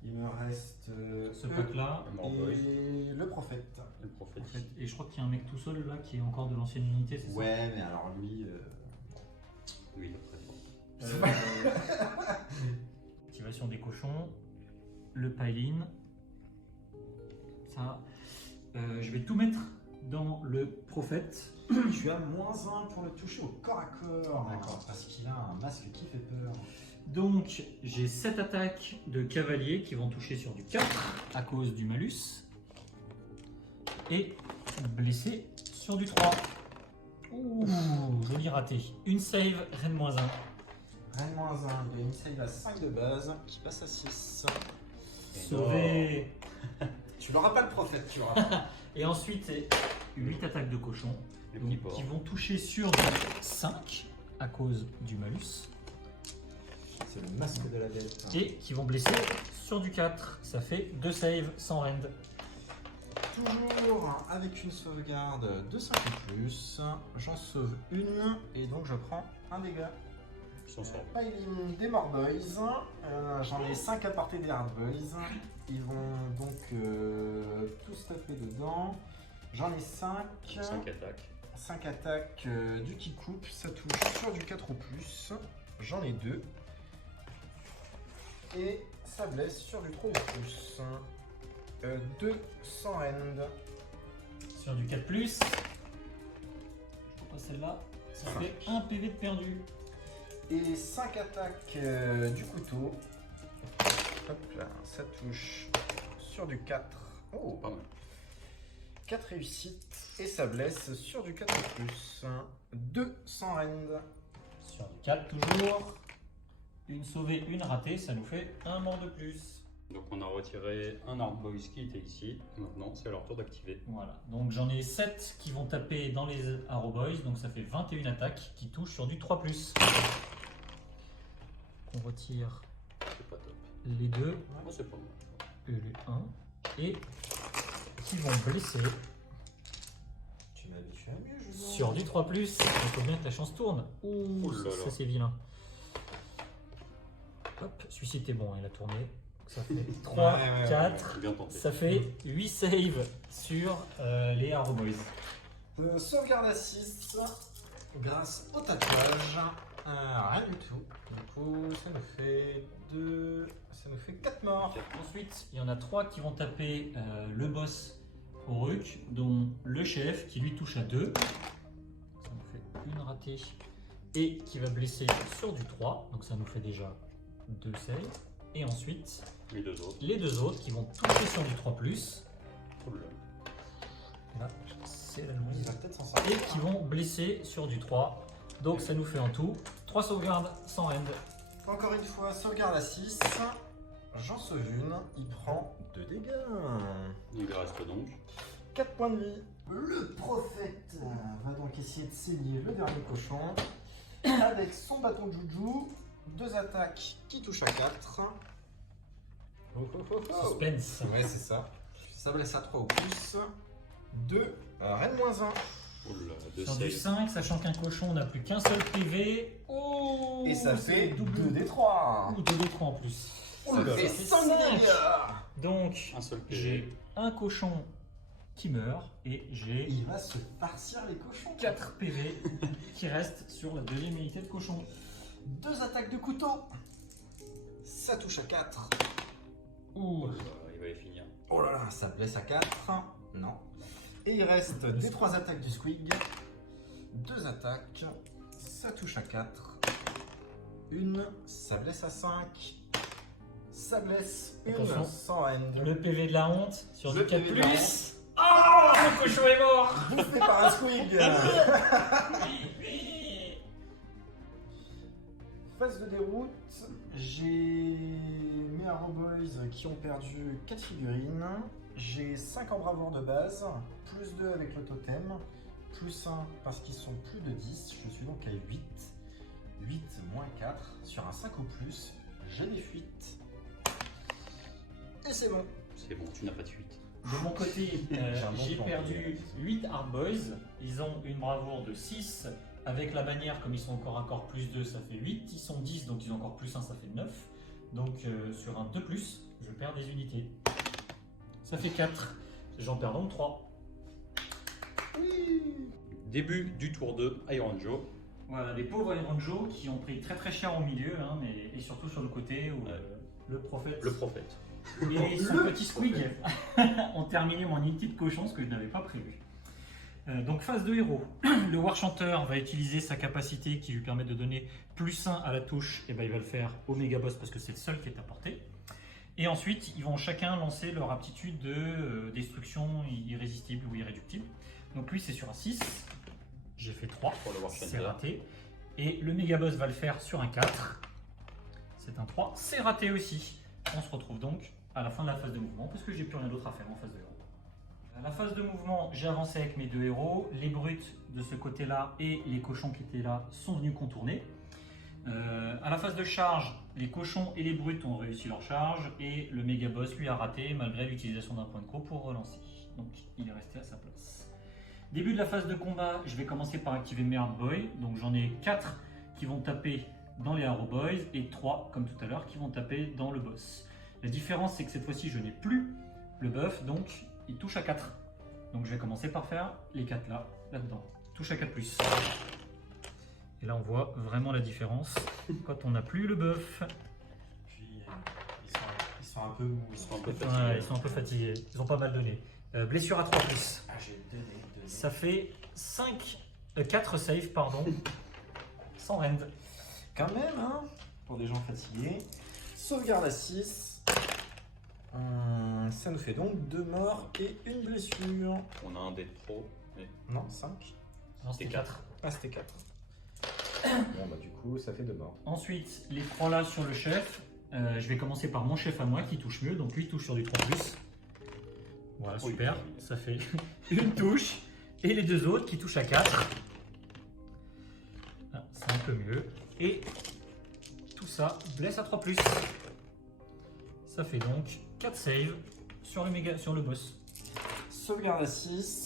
Il me reste Ce pack-là. et le prophète. Le prophète. Et je crois qu'il y a un mec tout seul là qui est encore de l'ancienne unité, c'est Ouais, mais alors lui. Oui, il est très fort. ça? Activation des cochons. Le pile-in. Ça. Je vais tout mettre dans le prophète. Tu as -1 pour le toucher au corps à corps. D'accord. Parce qu'il a un masque qui fait peur. Donc j'ai 7 attaques de cavalier qui vont toucher sur du 4 à cause du malus. Et blessé sur du 3. Ouh, joli raté. Une save, Rennes -1. Rennes -1, il y a une save à 5 de base qui passe à 6. Sauvé. Tu l'auras pas le prophète, tu l'auras. Et ensuite 8 attaques de cochon Le donc, petit porc. qui vont toucher sur du 5 à cause du malus. C'est le masque de la bête. Et qui vont blesser sur du 4. Ça fait 2 saves sans rend. Toujours avec une sauvegarde de 5 ou plus. J'en sauve une et donc je prends un dégât. Ils s'en sortent. Piling des More Boys. J'en ai 5 à portée des Hard Boys. Ils vont donc tous taper dedans. J'en ai 5. 5 attaques. 5 attaques du qui coupe. Ça touche sur du 4 ou plus. J'en ai 2. Et ça blesse sur du 3 ou plus. 2 sans end. Sur du 4+. Je vois pas celle-là. Ça fait 1 PV de perdu. Et 5 attaques du couteau. Hop là, ça touche sur du 4. Oh, Pas mal. 4 réussites. Et ça blesse sur du 4 ou plus. 2 sans end. Sur du 4 toujours. Une sauvée, une ratée, ça nous fait un mort de plus. Donc on a retiré un Hard Boys qui était ici. Maintenant c'est à leur tour d'activer. Voilà, donc j'en ai 7 qui vont taper dans les Arrow Boys, donc ça fait 21 attaques qui touchent sur du 3+. On retire C'est pas top. les 2 Oh, c'est pas mal. et les 1 et qui vont blesser Tu m'habitues à mieux, Julien. sur du 3+. Il faut bien que la chance tourne. Ouh, Oh là là. ça c'est vilain. Hop, celui-ci était bon, il a tourné. Ça fait 3, Ouais, 4, C'est bien tenté. ça fait 8 saves sur les Arrow Boys. Sauvegarde à 6 grâce au tatouage. Rien du tout. Du coup, ça nous fait 2. Ça nous fait 4 morts. Ensuite, il y en a 3 qui vont taper le boss Oruk, dont le chef qui lui touche à 2. Ça nous fait une ratée. Et qui va blesser sur du 3. Donc ça nous fait déjà 2 saves. Et ensuite, Les deux autres. les deux autres qui vont toucher sur du 3+. Oh là. Là, c'est la Il louise. va peut-être s'en sortir. Et qui vont blesser sur du 3. Donc ça nous fait en tout 3 sauvegardes sans end. Encore une fois, sauvegarde à 6. J'en sauve une. Il prend 2 dégâts. Il lui reste donc 4 points de vie. Le prophète va donc essayer de saigner le dernier cochon. Avec son bâton de Juju. 2 attaques qui touchent à 4. Oh, oh, oh, oh. Suspense. Ouais, c'est ça. Ça blesse à 3 ou plus. 2, Rennes -1. oh là, deux Sur du saves. 5, sachant qu'un cochon n'a plus qu'un seul PV. Oh, Et ça c'est fait double. 2d3. Ou 2d3 en plus. Oh là Ça là. fait 5 cinq. dégâts. Donc, Un seul PV. j'ai un cochon qui meurt et j'ai Il va se farcir les cochons. 4 PV qui restent sur la deuxième unité de cochon. 2 attaques de couteau. Ça touche à 4. Ouh. Oh là, il va les finir. Oh là là, ça blesse à 4. Non. Et il reste des 3 attaques du squig. 2 attaques. Ça touche à 4. Une, ça blesse à 5. Ça blesse Attention. une sans end. Le PV de la honte sur Le du 4+. PV de la honte. Oh, le cochon est mort. Bouffé par un squig. Phase de déroute, j'ai mes Arrow Boys qui ont perdu 4 figurines. J'ai 5 en bravoure de base, plus 2 avec le totem, plus 1 parce qu'ils sont plus de 10. Je suis donc à 8. 8 moins 4. Sur un 5 ou plus, j'ai des fuites. Et c'est bon. C'est bon, tu n'as pas de fuite. De mon côté, J'ai un bon j'ai plan. perdu 8 Hard Boys. Ils ont une bravoure de 6. Avec la bannière, comme ils sont encore plus 2, ça fait 8. Ils sont 10, donc ils ont encore plus 1, ça fait 9. Donc sur un 2+, je perds des unités. Ça fait 4. J'en perds donc 3. Début du tour 2, Iron Joe. Voilà, des pauvres Iron Joe qui ont pris très très cher au milieu, hein, et surtout sur le côté où le prophète Le prophète. et son petit squig ont terminé mon unité de cochon, ce que je n'avais pas prévu. Donc phase de héros, le War Chanteur va utiliser sa capacité qui lui permet de donner plus 1 à la touche, et ben il va le faire au méga boss parce que c'est le seul qui est à portée. Et ensuite ils vont chacun lancer leur aptitude de destruction irrésistible ou irréductible. Donc lui c'est sur un 6, j'ai fait 3, Pour le War c'est Chanteur. raté. Et le méga boss va le faire sur un 4, c'est un 3, c'est raté aussi. On se retrouve donc à la fin de la phase de mouvement parce que j'ai plus rien d'autre à faire en phase de héros. À la phase de mouvement, j'ai avancé avec mes 2 héros. Les brutes de ce côté-là et les cochons qui étaient là sont venus contourner. À la phase de charge, les cochons et les brutes ont réussi leur charge et le méga boss lui a raté malgré l'utilisation d'un point de co pour relancer. Donc il est resté à sa place. Début de la phase de combat, je vais commencer par activer mes Hard Boys. Donc j'en ai 4 qui vont taper dans les Arrow Boys et 3 comme tout à l'heure qui vont taper dans le boss. La différence c'est que cette fois-ci je n'ai plus le buff, donc il touche à 4. Donc je vais commencer par faire les 4 là-dedans. Touche à 4+. Et là on voit vraiment la différence quand on n'a plus le buff. Puis ils sont un peu mous. Ils sont un peu Ouais, fatigués. ils sont un peu fatigués, ils ont pas mal donné. Blessure à 3+. Ah, j'ai 2 dés. Ça fait 4 saves, pardon, sans rend. Quand même, hein, pour des gens fatigués. Sauvegarde à 6. Ça nous fait donc 2 morts et une blessure. On a un dé de trop. Mais Non, 5. Non, c'était 4. Ah, c'était 4. Bon, bah, du coup, ça fait 2 morts. Ensuite, les 3 là sur le chef. Je vais commencer par mon chef à moi qui touche mieux. Donc lui touche sur du 3+. Voilà, Oui. super. Ça fait une touche. Et les 2 autres qui touchent à 4. Ah, c'est un peu mieux. Et tout ça blesse à 3+. Ça fait donc 4 saves sur le boss. Sauvegarde à 6.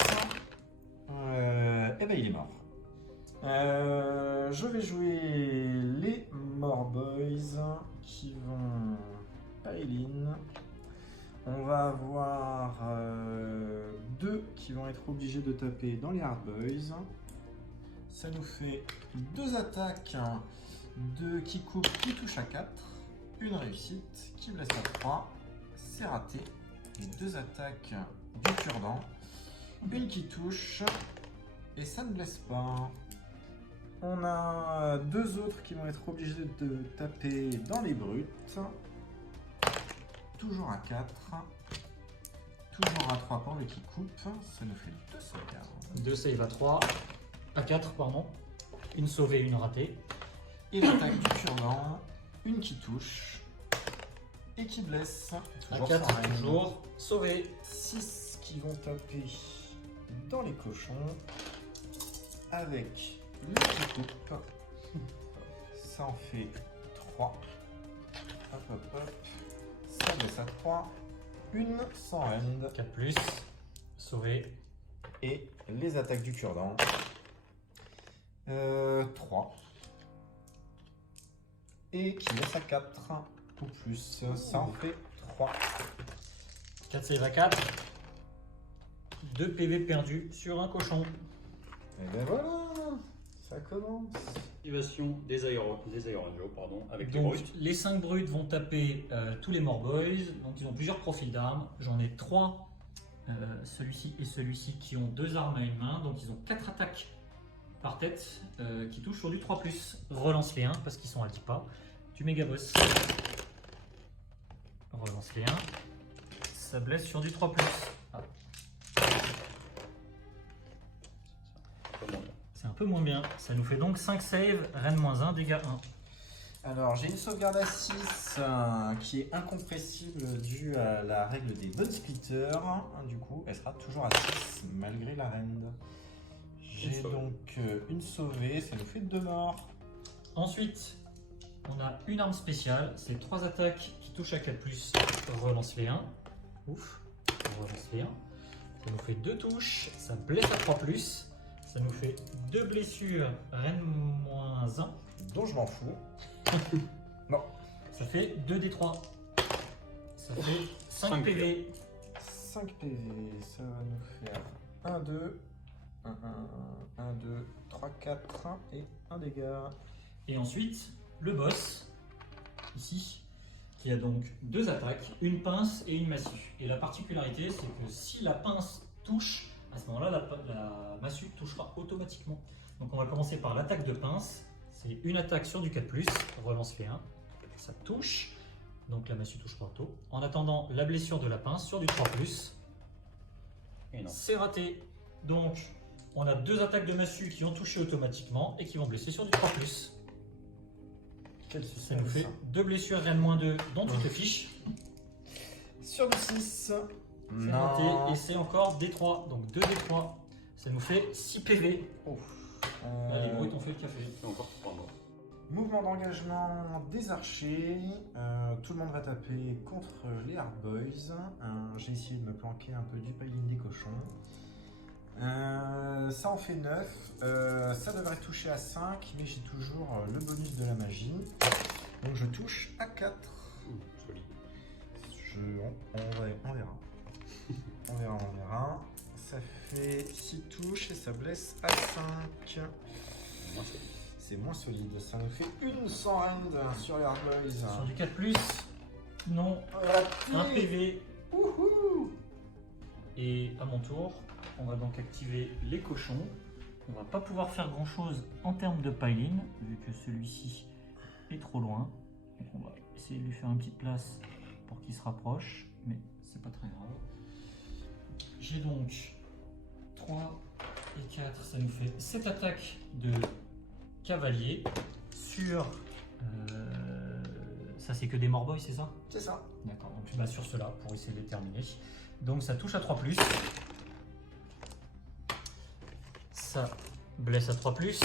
Et ben, il est mort. Je vais jouer les More Boys qui vont Paeline. On va avoir 2 qui vont être obligés de taper dans les Hard Boys. Ça nous fait 2 attaques, 2 qui coupent, qui touchent à 4. Une réussite qui blesse à 3. C'est raté. Les 2 attaques du cure-dent. Une qui touche. Et ça ne blesse pas. On a 2 autres qui vont être obligés de taper dans les brutes. toujours à 4. Toujours à 3 points, mais qui coupe. Ça nous fait 2 sauvegardes. 2 save à 3. À 4, pardon. Une sauvée, une ratée. Et l'attaque du cure-dent. Une qui touche. Et qui blesse. À Toujours 4, sans règle. toujours. Sauvé. 6 qui vont taper dans les cochons. Avec le qui coupe. Ça en fait 3. Hop, hop, hop. Ça blesse à 3. Une sans end. 4 plus. Sauvé. Et les attaques du cure-dent. 3. Et qui laisse à 4 ou plus. Ça en fait 3. 4 save à 4. 2 PV perdus sur un cochon. Et ben voilà. Ça commence. Activation des Iron Joe, pardon, avec les Donc brutes. les 5 brutes vont taper tous les Morboys. Donc ils ont plusieurs profils d'armes. J'en ai 3, celui-ci et celui-ci, qui ont 2 armes à une main. Donc ils ont 4 attaques par tête qui touchent sur du 3+. Relance les 1 parce qu'ils sont à 10 pas. Du méga boss. Relance les 1. Ça blesse sur du 3+. Ah, Comment dire. c'est un peu moins bien. Ça nous fait donc 5 saves, Rennes -1, dégâts 1. Alors j'ai une sauvegarde à 6 qui est incompressible due à la règle des bonnes splitters. Du coup elle sera toujours à 6 malgré la rend. J'ai Une sauvée. donc une sauvée, ça nous fait 2 morts. Ensuite, on a une arme spéciale, c'est 3 attaques qui touchent à 4+, relance les 1. Ouf, relance les 1. Ça nous fait 2 touches, ça blesse à 3+, ça nous fait 2 blessures, Rennes -1. Dont je m'en fous. Ça fait 2d3. Ça fait 5 5 PV. 5 PV, ça va nous faire 1, 2, 1, 2, 3, 4 et 1 dégât. Et ensuite, le boss, ici, qui a donc 2 attaques, une pince et une massue. Et la particularité, c'est que si la pince touche, à ce moment-là, la massue touchera automatiquement. Donc on va commencer par l'attaque de pince. C'est une attaque sur du 4+, relance les 1, ça touche. Donc la massue touchera auto. En attendant, la blessure de la pince sur du 3+, Et non. c'est raté. Donc on a 2 attaques de massue qui ont touché automatiquement et qui vont blesser sur du 3+. Quel Ça nous fait 2 blessures Rennes -2 dont tu te fiches. Sur du 6. C'est raté et c'est encore D3, donc 2 D3. Ça nous fait 6 PV. Là, les brutes ont fait le café. Et encore 3 morts. Mouvement d'engagement des archers. Tout le monde va taper contre les Hard Boys. J'ai essayé de me planquer un peu du piling des cochons. Ça en fait 9. Ça devrait toucher à 5, mais j'ai toujours le bonus de la magie. Donc je touche à 4. Solide. On verra. On verra. Ça fait 6 touches et ça blesse à 5. Moins solide. C'est moins solide. Ça nous fait une sans rend sur les Hard Boys. Sur du 4+, non, Raté. 1 PV. Wouhou. Et à mon tour, on va donc activer les cochons. On va pas pouvoir faire grand chose en termes de piling, vu que celui-ci est trop loin. Donc on va essayer de lui faire une petite place pour qu'il se rapproche, mais c'est pas très grave. J'ai donc 3 et 4, ça nous fait 7 attaques de cavalier sur... ça c'est que des Morboys, c'est ça? C'est ça. D'accord, donc tu vas sur cela pour essayer de les terminer. Donc ça touche à 3+. Ça blesse à 3+.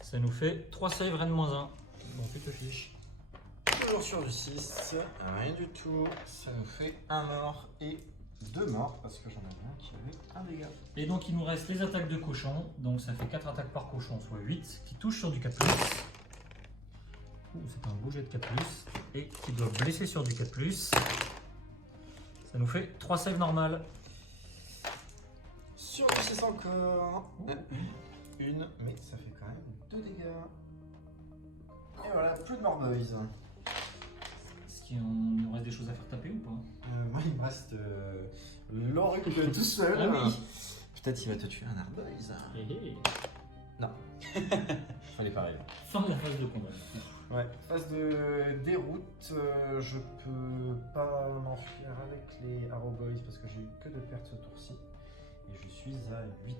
Ça nous fait 3 save Rennes -1. Donc tu te fiches. Toujours sur du 6. Rien du tout. Ça nous fait un mort et 2 morts parce que j'en avais un qui avait un dégât. Et donc il nous reste les attaques de cochon. Donc ça fait 4 attaques par cochon, soit 8, qui touchent sur du 4+. C'est un bouget de 4+. Et qui doit blesser sur du 4+. Ça nous fait 3 saves normales. Sur du 6 encore. Une, mais ça fait quand même 2 dégâts. Et voilà, plus de Morboys. Est-ce qu'il nous reste des choses à faire taper ou pas? Moi, il me reste Loruk tout seul. Ah oui. Peut-être il va te tuer un Hard Boys. Eh, eh. Non. Fallait pas rêver. Fin de la phase de combat. Ouais, phase de déroute, je peux pas m'enfuir avec les Arrow Boys parce que j'ai eu que de pertes ce tour-ci. Et je suis à 8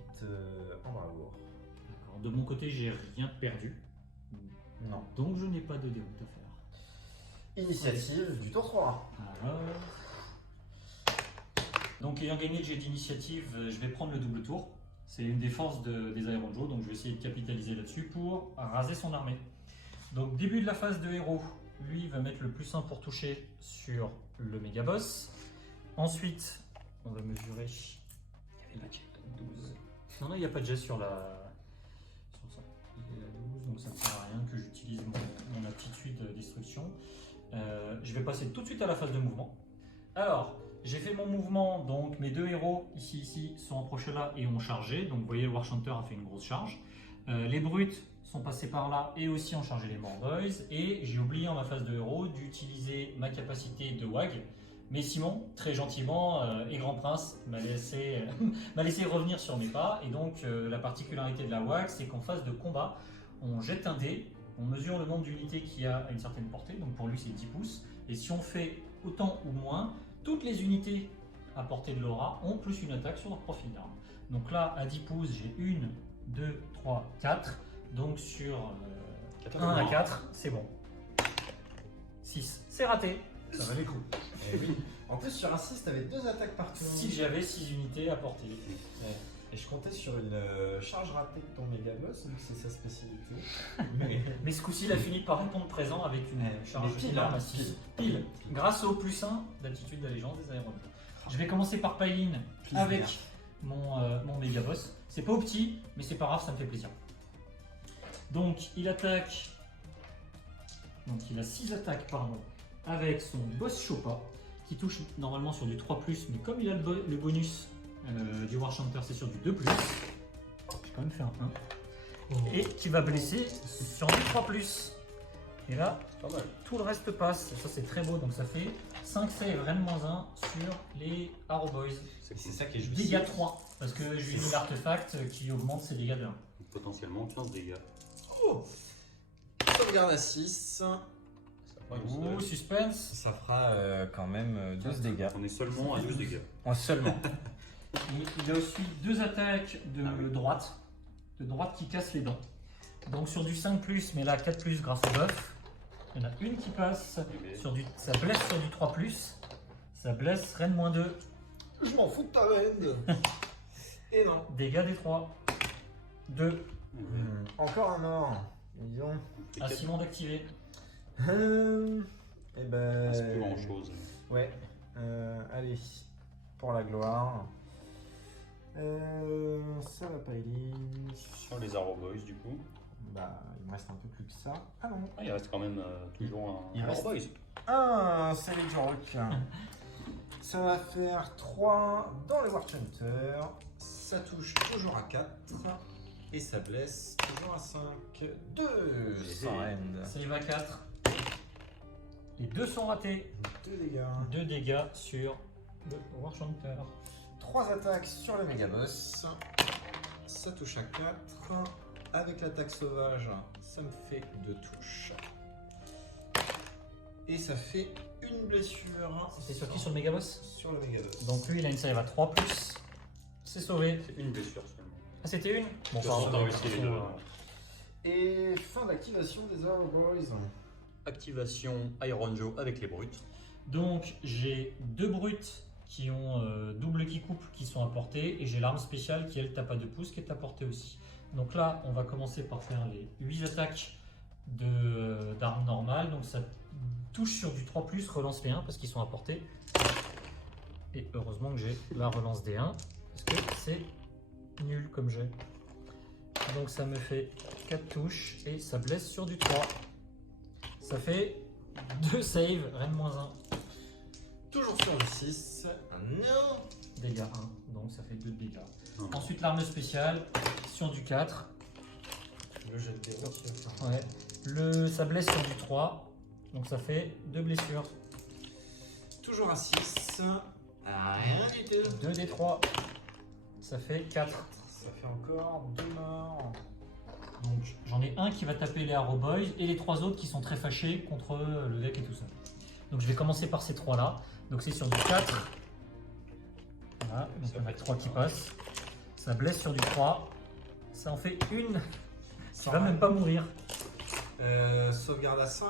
en bravoure. D'accord. De mon côté, j'ai rien perdu. Non. Donc je n'ai pas de déroute à faire. Initiative du tour 3. Alors... Donc ayant gagné le jet d'initiative, je vais prendre le double tour. C'est une des forces des Iron Joe, donc je vais essayer de capitaliser là-dessus pour raser son armée. Donc début de la phase de héros, lui va mettre le +1 pour toucher sur le méga boss. Ensuite, on va mesurer. Il y avait la jet à 12. Non, il n'y a pas de jet sur la. Sur ça. Il est à 12, donc ça ne sert à rien que j'utilise mon aptitude destruction. Je vais passer tout de suite à la phase de mouvement. Alors, j'ai fait mon mouvement, donc mes deux héros ici sont approchés là et ont chargé. Donc vous voyez, le Warchanter a fait une grosse charge. Les brutes sont passés par là et aussi ont chargé les Morboys. Et j'ai oublié en ma phase de héros d'utiliser ma capacité de WAG. Mais Simon, très gentiment, et Grand Prince, m'a laissé revenir sur mes pas. Et donc la particularité de la WAG, c'est qu'en phase de combat, on jette un dé, on mesure le nombre d'unités qu'il y a à une certaine portée. Donc pour lui, c'est 10 pouces. Et si on fait autant ou moins, toutes les unités à portée de l'aura ont plus une attaque sur leur profil d'arme. Donc là, à 10 pouces, j'ai 1, 2, 3, 4. Donc sur 1 à 4, c'est bon. 6, c'est raté. Ça valait le coup. Eh oui. En plus, sur un 6, t'avais 2 attaques par tour. Si j'avais 6 unités à portée. Ouais. Et je comptais sur une charge ratée de ton méga boss, vu que c'est sa spécialité. Mais ce coup-ci, il a fini par répondre présent avec une charge pile, d'arme hein, à 6. Pile. Grâce au +1 d'attitude d'allégeance des aéronautes. Je vais commencer par Pailin avec mon méga boss. C'est pas au petit, mais c'est pas grave, ça me fait plaisir. Donc il attaque. Donc il a 6 attaques, pardon, avec son boss Choppa, qui touche normalement sur du 3+, mais comme il a le bonus du Warchanter, c'est sur du 2+. J'ai quand même fait un 1. Et qui va blesser sur du 3+. Et là, Pas mal. tout le reste passe. Ça, c'est très beau. Donc, ça fait 5 save, Rennes -1 sur les Arrow Boys. C'est ça qui est jouissif. Dégâts 3. Parce que j'ai mis l'artefact qui augmente ses dégâts de 1. Potentiellement 15 dégâts. Oh, sauvegarde à 6. Ouh, suspense. Ça fera quand même 12 dégâts. On est seulement à 12 dégâts. Oh, seulement. Il a aussi 2 attaques de droite. De droite qui casse les dents. Donc, sur du 5+, mais là 4+, grâce au buff. Il y en a une qui passe. Ça blesse sur du 3+. Ça blesse Rennes -2. Je m'en fous de ta reine. Et non. Dégâts des 3. 2. Encore un mort. Disons. À Simon d'activer. Eh ben. C'est plus grand chose. Ouais. Allez. Pour la gloire. Ça va pas aller. Sur les Arrow Boys, du coup. Bah, il me reste un peu plus que ça. Ah non. Ah, il reste quand même toujours Il un reste- Arrow Boys. Ah, c'est les Jorok. Ça va faire 3 dans le Warchanter. Ça touche toujours à 4. Et ça blesse toujours à 5. 2 sans end. Save à 4. Les 2 sont ratés. 2 dégâts. 2 dégâts sur le Warchanter. 3 attaques sur le méga boss. Ça touche à 4. Avec l'attaque sauvage, ça me fait 2 touches. Et ça fait une blessure. C'est sur qui, sur le mégaboss? Sur le méga boss. Donc lui il a une save à 3+. C'est sauvé. C'est une blessure seulement. Ah, c'était une? Bon, Ça, pardon. t'as réussi les deux. Et fin d'activation des Arrow Boys. Activation Iron Joe avec les brutes. Donc j'ai 2 brutes qui ont double qui coupe qui sont à portée. Et j'ai l'arme spéciale qui elle tape à 2 pouces qui est à portée aussi. Donc là on va commencer par faire les 8 attaques d'armes normales. Donc ça touche sur du 3+, relance les 1 parce qu'ils sont à portée. Et heureusement que j'ai la relance des 1 parce que c'est nul comme jet. Donc ça me fait 4 touches et ça blesse sur du 3. Ça fait 2 saves, Rennes -1. Toujours sur le 6. Non. Dégâts 1, donc ça fait 2 dégâts. Mhm. Ensuite l'arme spéciale sur du 4. Le jet de dés. Ouais. Ça blesse sur du 3, donc ça fait 2 blessures. Toujours à 6. Rien du tout. 2 des 3, ça fait 4. Ça fait encore 2 morts. Donc j'en ai un qui va taper les Arrow Boys et les 3 autres qui sont très fâchés contre le deck et tout ça. Donc je vais commencer par ces 3 là. Donc c'est sur du 4. Voilà, donc on a 3 qui passent. Ça blesse sur du 3. Ça en fait une qui va même pas mourir. Sauvegarde à 5.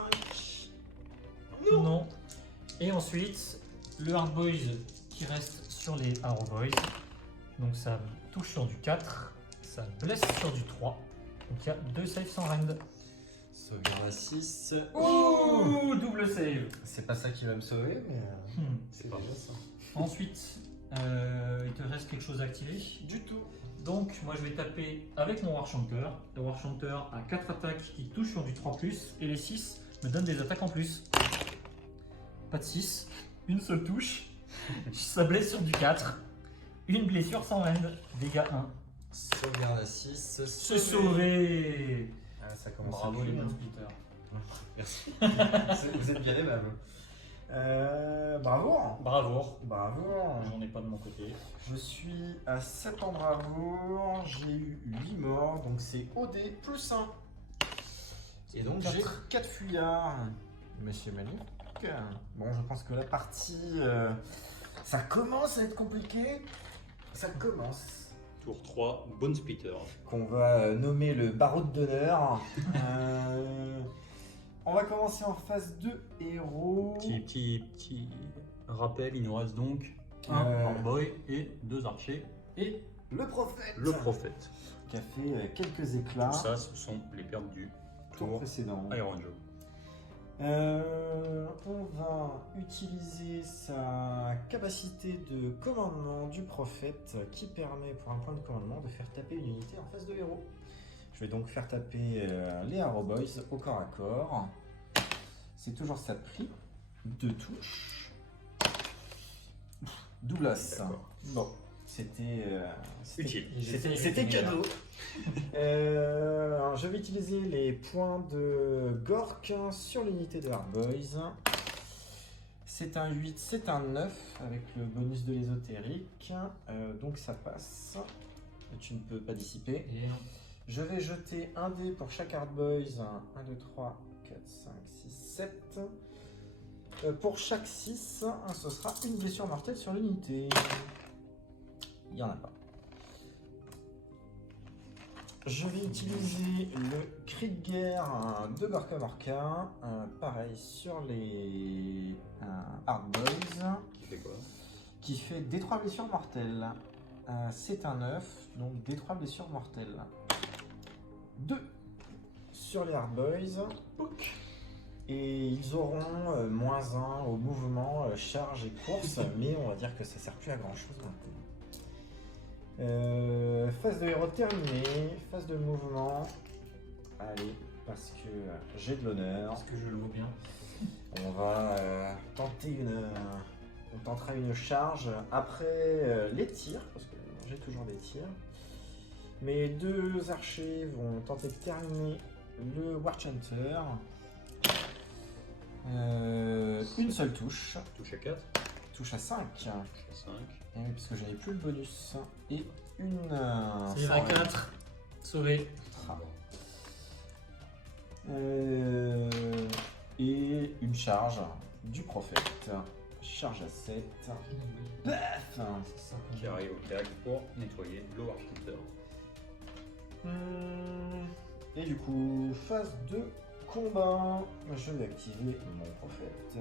Non. Et ensuite, le Hard Boys qui reste sur les Arrow Boys. Donc ça touche sur du 4. Ça blesse sur du 3. Donc il y a 2 saves sans rend. Sauvegarde à 6. Ouh, double save. C'est pas ça qui va me sauver, mais C'est pas déjà mal. ça. Ensuite, il te reste quelque chose à activer. Du tout. Donc moi je vais taper avec mon Warchanter. Le Warchanter a 4 attaques qui touchent sur du 3+, et les 6 me donnent des attaques en plus. Pas de 6, une seule touche, ça blesse sur du 4, une blessure sans rend, dégâts 1. Sauvegarde à 6. Se sauver. Ah, ça commence Bravo à les jouer, bons hein. splitters. Merci. Vous êtes bien aimable. Bravo. Bravo. Bravo. J'en ai pas de mon côté. Je suis à 7 en bravoure. J'ai eu 8 morts. Donc c'est OD plus 1. Et donc j'ai 4 fuyards. Monsieur magnifique. Bon, je pense que la partie... ça commence à être compliqué. Ça commence. Tour 3, Bone Splitter. Qu'on va nommer le barreau d'honneur. On va commencer en phase 2 héros. Petit rappel, il nous reste donc un Hard Boy et 2 archers et Le prophète. Le prophète. Qui a fait quelques éclats. Tout ça, ce sont les pertes du tour tour précédent. Iron Joe. On va utiliser sa capacité de commandement du prophète qui permet pour un point de commandement de faire taper une unité en phase de héros. Je vais donc faire taper les Arrow Boys au corps à corps. C'est toujours ça de prix. 2 touches. Double as. D'accord. Bon, c'était Utile. C'était cadeau. Alors, je vais utiliser les points de Gork sur l'unité de Hard Boys. C'est un 8, c'est un 9 avec le bonus de l'ésotérique. Donc ça passe. Tu ne peux pas dissiper. Et Je vais jeter un dé pour chaque Hard Boys. 1, 2, 3, 4, 5, 6, 7. Pour chaque 6, ce sera une blessure mortelle sur l'unité. Il n'y en a pas. Je vais utiliser le cri de guerre de Gorka Morka. Pareil sur les Hard Boys. Qui fait quoi? Qui fait D3 blessures mortelles. C'est un 9, donc D3 blessures mortelles. 2 sur les Hard Boys. Et ils auront -1 au mouvement, charge et course, mais on va dire que ça sert plus à grand chose maintenant. Phase de héros terminée, phase de mouvement. Allez, parce que j'ai de l'honneur. est-ce que je le vois bien? On va tenter on tentera une charge après les tirs, parce que j'ai toujours des tirs. Mes 2 archers vont tenter de terminer le Warchanter. Une seule touche. Touche à 4, Touche à 5. touche à 5. Et oui, parce que j'avais plus le bonus. Et une. C'est à 4. Sauvé. Et une charge du prophète. Charge à 7. Paf. Qui arrive au tag pour nettoyer le Warchanter. Et du coup, phase de combat. Je vais activer mon prophète.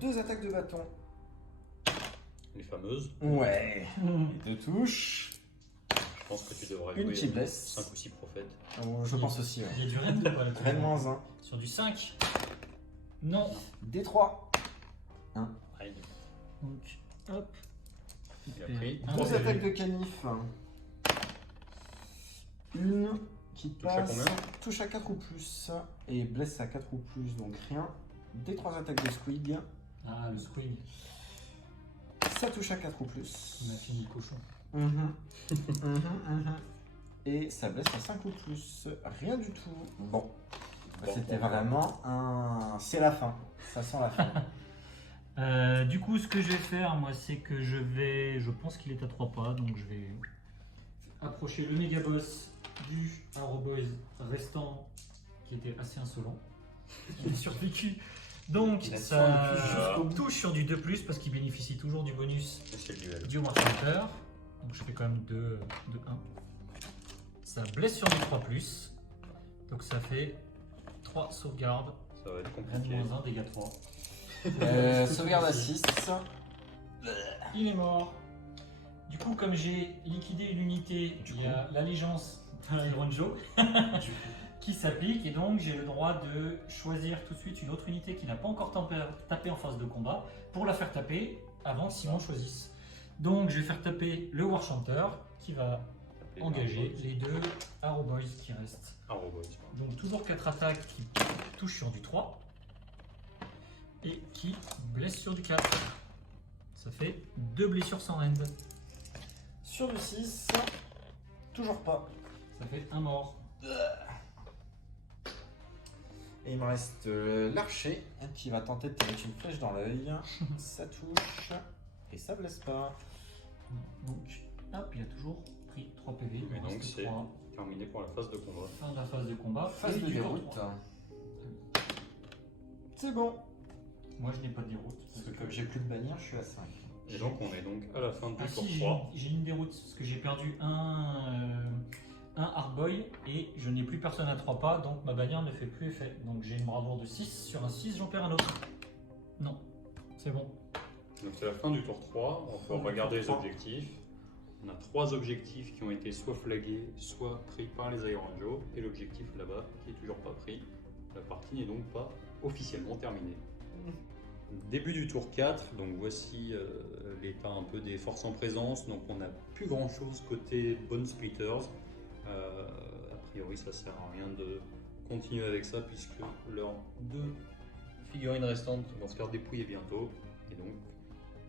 2 attaques de bâton. Les fameuses. Ouais. 2 touches. Je pense que tu devrais Une jouer qui blesse. 5 ou 6 prophètes. Oh, je pense aussi. Il y a du raid ou pas là-dessus? Rennes -1. Sur du 5. Non. D3. Raid. Donc, hop. Il a pris Un 2 seul. attaques de canif. Une qui Touche à passe. combien? Touche à 4 ou plus. Et blesse à 4 ou plus, donc rien. Des 3 attaques de squig. Ah, le squig. Ça touche à 4 ou plus. On a fini le cochon. Et ça blesse à 5 ou plus. Rien du tout. Bon. Bon, C'était bon, vraiment un. C'est la fin. Ça sent la fin. Du coup, ce que je vais faire, moi, c'est que je pense qu'il est à 3 pas, donc je vais approcher le méga boss du Arrow Boys restant qui était assez insolent. Il a survécu. Donc Il a ça survécu jusqu'au bout. touche sur du 2+, parce qu'il bénéficie toujours du bonus Et c'est le duel. du War Hunter. Donc je fais quand même 2 de 1. Ça blesse sur du 3+. Donc ça fait 3 sauvegardes. Ça va être Rien compliqué. de -1, dégâts 3. Sauvegarde à 6. Il est mort. Du coup, comme j'ai liquidé l'unité, il y a l'allégeance d'Iron Joe qui s'applique, et donc j'ai le droit de choisir tout de suite une autre unité qui n'a pas encore tapé en phase de combat pour la faire taper avant que Simon choisisse. Donc je vais faire taper le War Chanter qui va Taper engager Arrow les 2 Arrow Boys qui restent. Boys. Arrow Boys, pardon. Donc toujours 4 attaques qui touchent sur du 3 et qui blessent sur du 4. Ça fait 2 blessures sans end. Sur du 6, toujours pas. Ça fait un mort. Et il me reste l'archer qui va tenter de te mettre une flèche dans l'œil. Ça touche et ça blesse pas. Donc, hop, il a toujours pris 3 PV. Il Et en donc reste c'est 3. terminé pour la phase de combat. Fin de la phase de combat. Phase et de du tour déroute. 3. C'est bon. Moi, je n'ai pas de déroute. Parce que comme j'ai plus de bannière, je suis à 5. Et donc on est donc à la fin du Ah tour si, 3. j'ai une déroute parce que j'ai perdu un Hardboy et je n'ai plus personne à 3 pas, donc ma bannière ne fait plus effet. Donc j'ai une bravoure de 6, sur un 6 j'en perds un autre. Non, c'est bon. Donc c'est la fin du tour 3, on peut regarder les objectifs. On a 3 objectifs qui ont été soit flagués, soit pris par les Iron Joe, et l'objectif là-bas qui est toujours pas pris. La partie n'est donc pas officiellement terminée. Début du tour 4, donc voici l'état un peu des forces en présence. Donc on n'a plus grand chose côté Bone Splitters. A priori ça sert à rien de continuer avec ça puisque leurs 2 figurines restantes vont se faire dépouiller bientôt. Et donc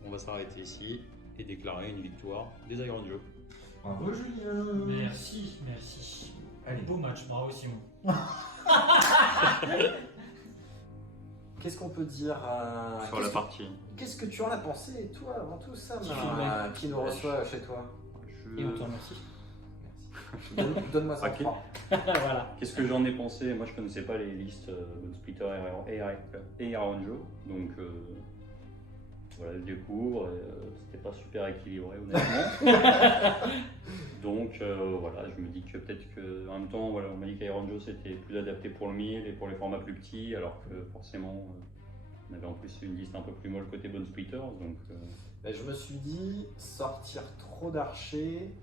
on va s'arrêter ici et déclarer une victoire des Iron Joe. Bravo Julien. Merci, merci. Allez. Beau match, bravo Simon. Qu'est-ce qu'on peut dire Sur la partie. Qu'est-ce que tu en as pensé, toi, avant tout ça, Qui qui nous reçoit chez toi? Et on te remercie. Merci. Donne-moi ça. Ok. trois. Voilà. Qu'est-ce que j'en ai pensé? Moi je connaissais pas les listes Bone Splitter et Iron Joe, donc voilà, je découvre, c'était pas super équilibré honnêtement. Donc voilà, je me dis que peut-être que en même temps, voilà, on m'a dit qu'Iron Joe c'était plus adapté pour le 1000 et pour les formats plus petits, alors que forcément on avait en plus une liste un peu plus molle côté Bone Splitters, donc Ben, je me suis dit, sortir trop d'archers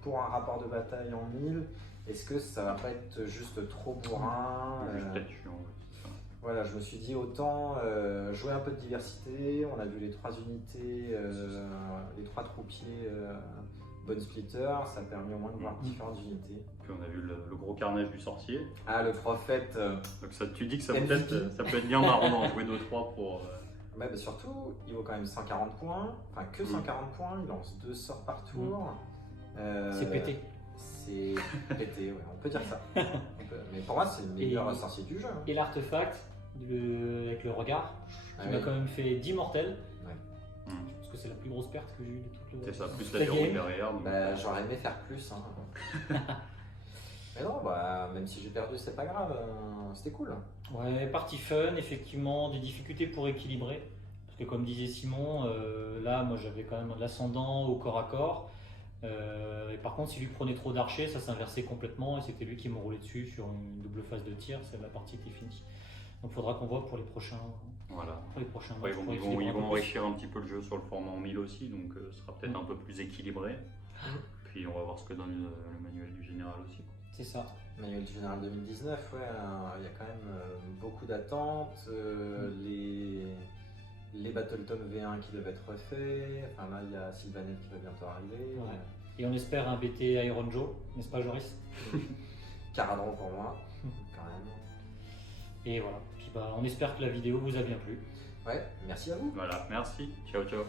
pour un rapport de bataille en 1000, est-ce que ça va pas être juste trop bourrin juste peut-être chiant. Ouais, c'est ça. Voilà, je me suis dit autant jouer un peu de diversité. On a vu les 3 unités, les 3 troupiers Bone Splitter, ça a permis au moins de voir différentes unités. Puis on a vu le gros carnage du sorcier, Ah, le prophète, donc ça, tu dis que ça, MVP. ça peut être bien marrant d'en jouer 2-3 pour... ouais, bah surtout, il vaut quand même 140 points, enfin que 140 points, il lance 2 sorts par tour. C'est pété. C'est pété, ouais, on peut dire ça. Mais pour moi, c'est le meilleur sorcier du jeu. Hein. Et l'artefact avec le regard qui Ah m'a oui. quand même fait 10 mortels. Ouais. Je pense que c'est la plus grosse perte que j'ai eue de toute le C'est ça, plus toute la la verrouille game. derrière. Donc, Bah, j'aurais aimé faire plus. Hein. Mais non, bah, même si j'ai perdu, c'est pas grave. C'était cool. Ouais, partie fun, effectivement, des difficultés pour équilibrer. Parce que comme disait Simon, là, moi j'avais quand même l'ascendant au corps à corps. Et par contre, si lui prenait trop d'archers, ça s'inversait complètement et c'était lui qui me roulait dessus sur une double phase de tir. La partie était finie. Donc il faudra qu'on voit pour les prochains, voilà. matchs. Après, pour ils équilibrer un peu vont plus. enrichir un petit peu le jeu sur le format en 1000 aussi, donc ce sera peut-être un peu plus équilibré. Puis on va voir ce que donne le manuel du général aussi. C'est ça. Manuel du Général 2019, ouais, il y a quand même beaucoup d'attentes. Les Battleton V1 qui doivent être refaits. Enfin là, il y a Sylvanet qui va bientôt arriver. Ouais. Et on espère un BT Iron Joe, n'est-ce pas Joris? Caradron pour moi, quand même. Et voilà. Puis bah, on espère que la vidéo vous a bien plu. Ouais, merci à vous. Voilà, merci. Ciao, ciao.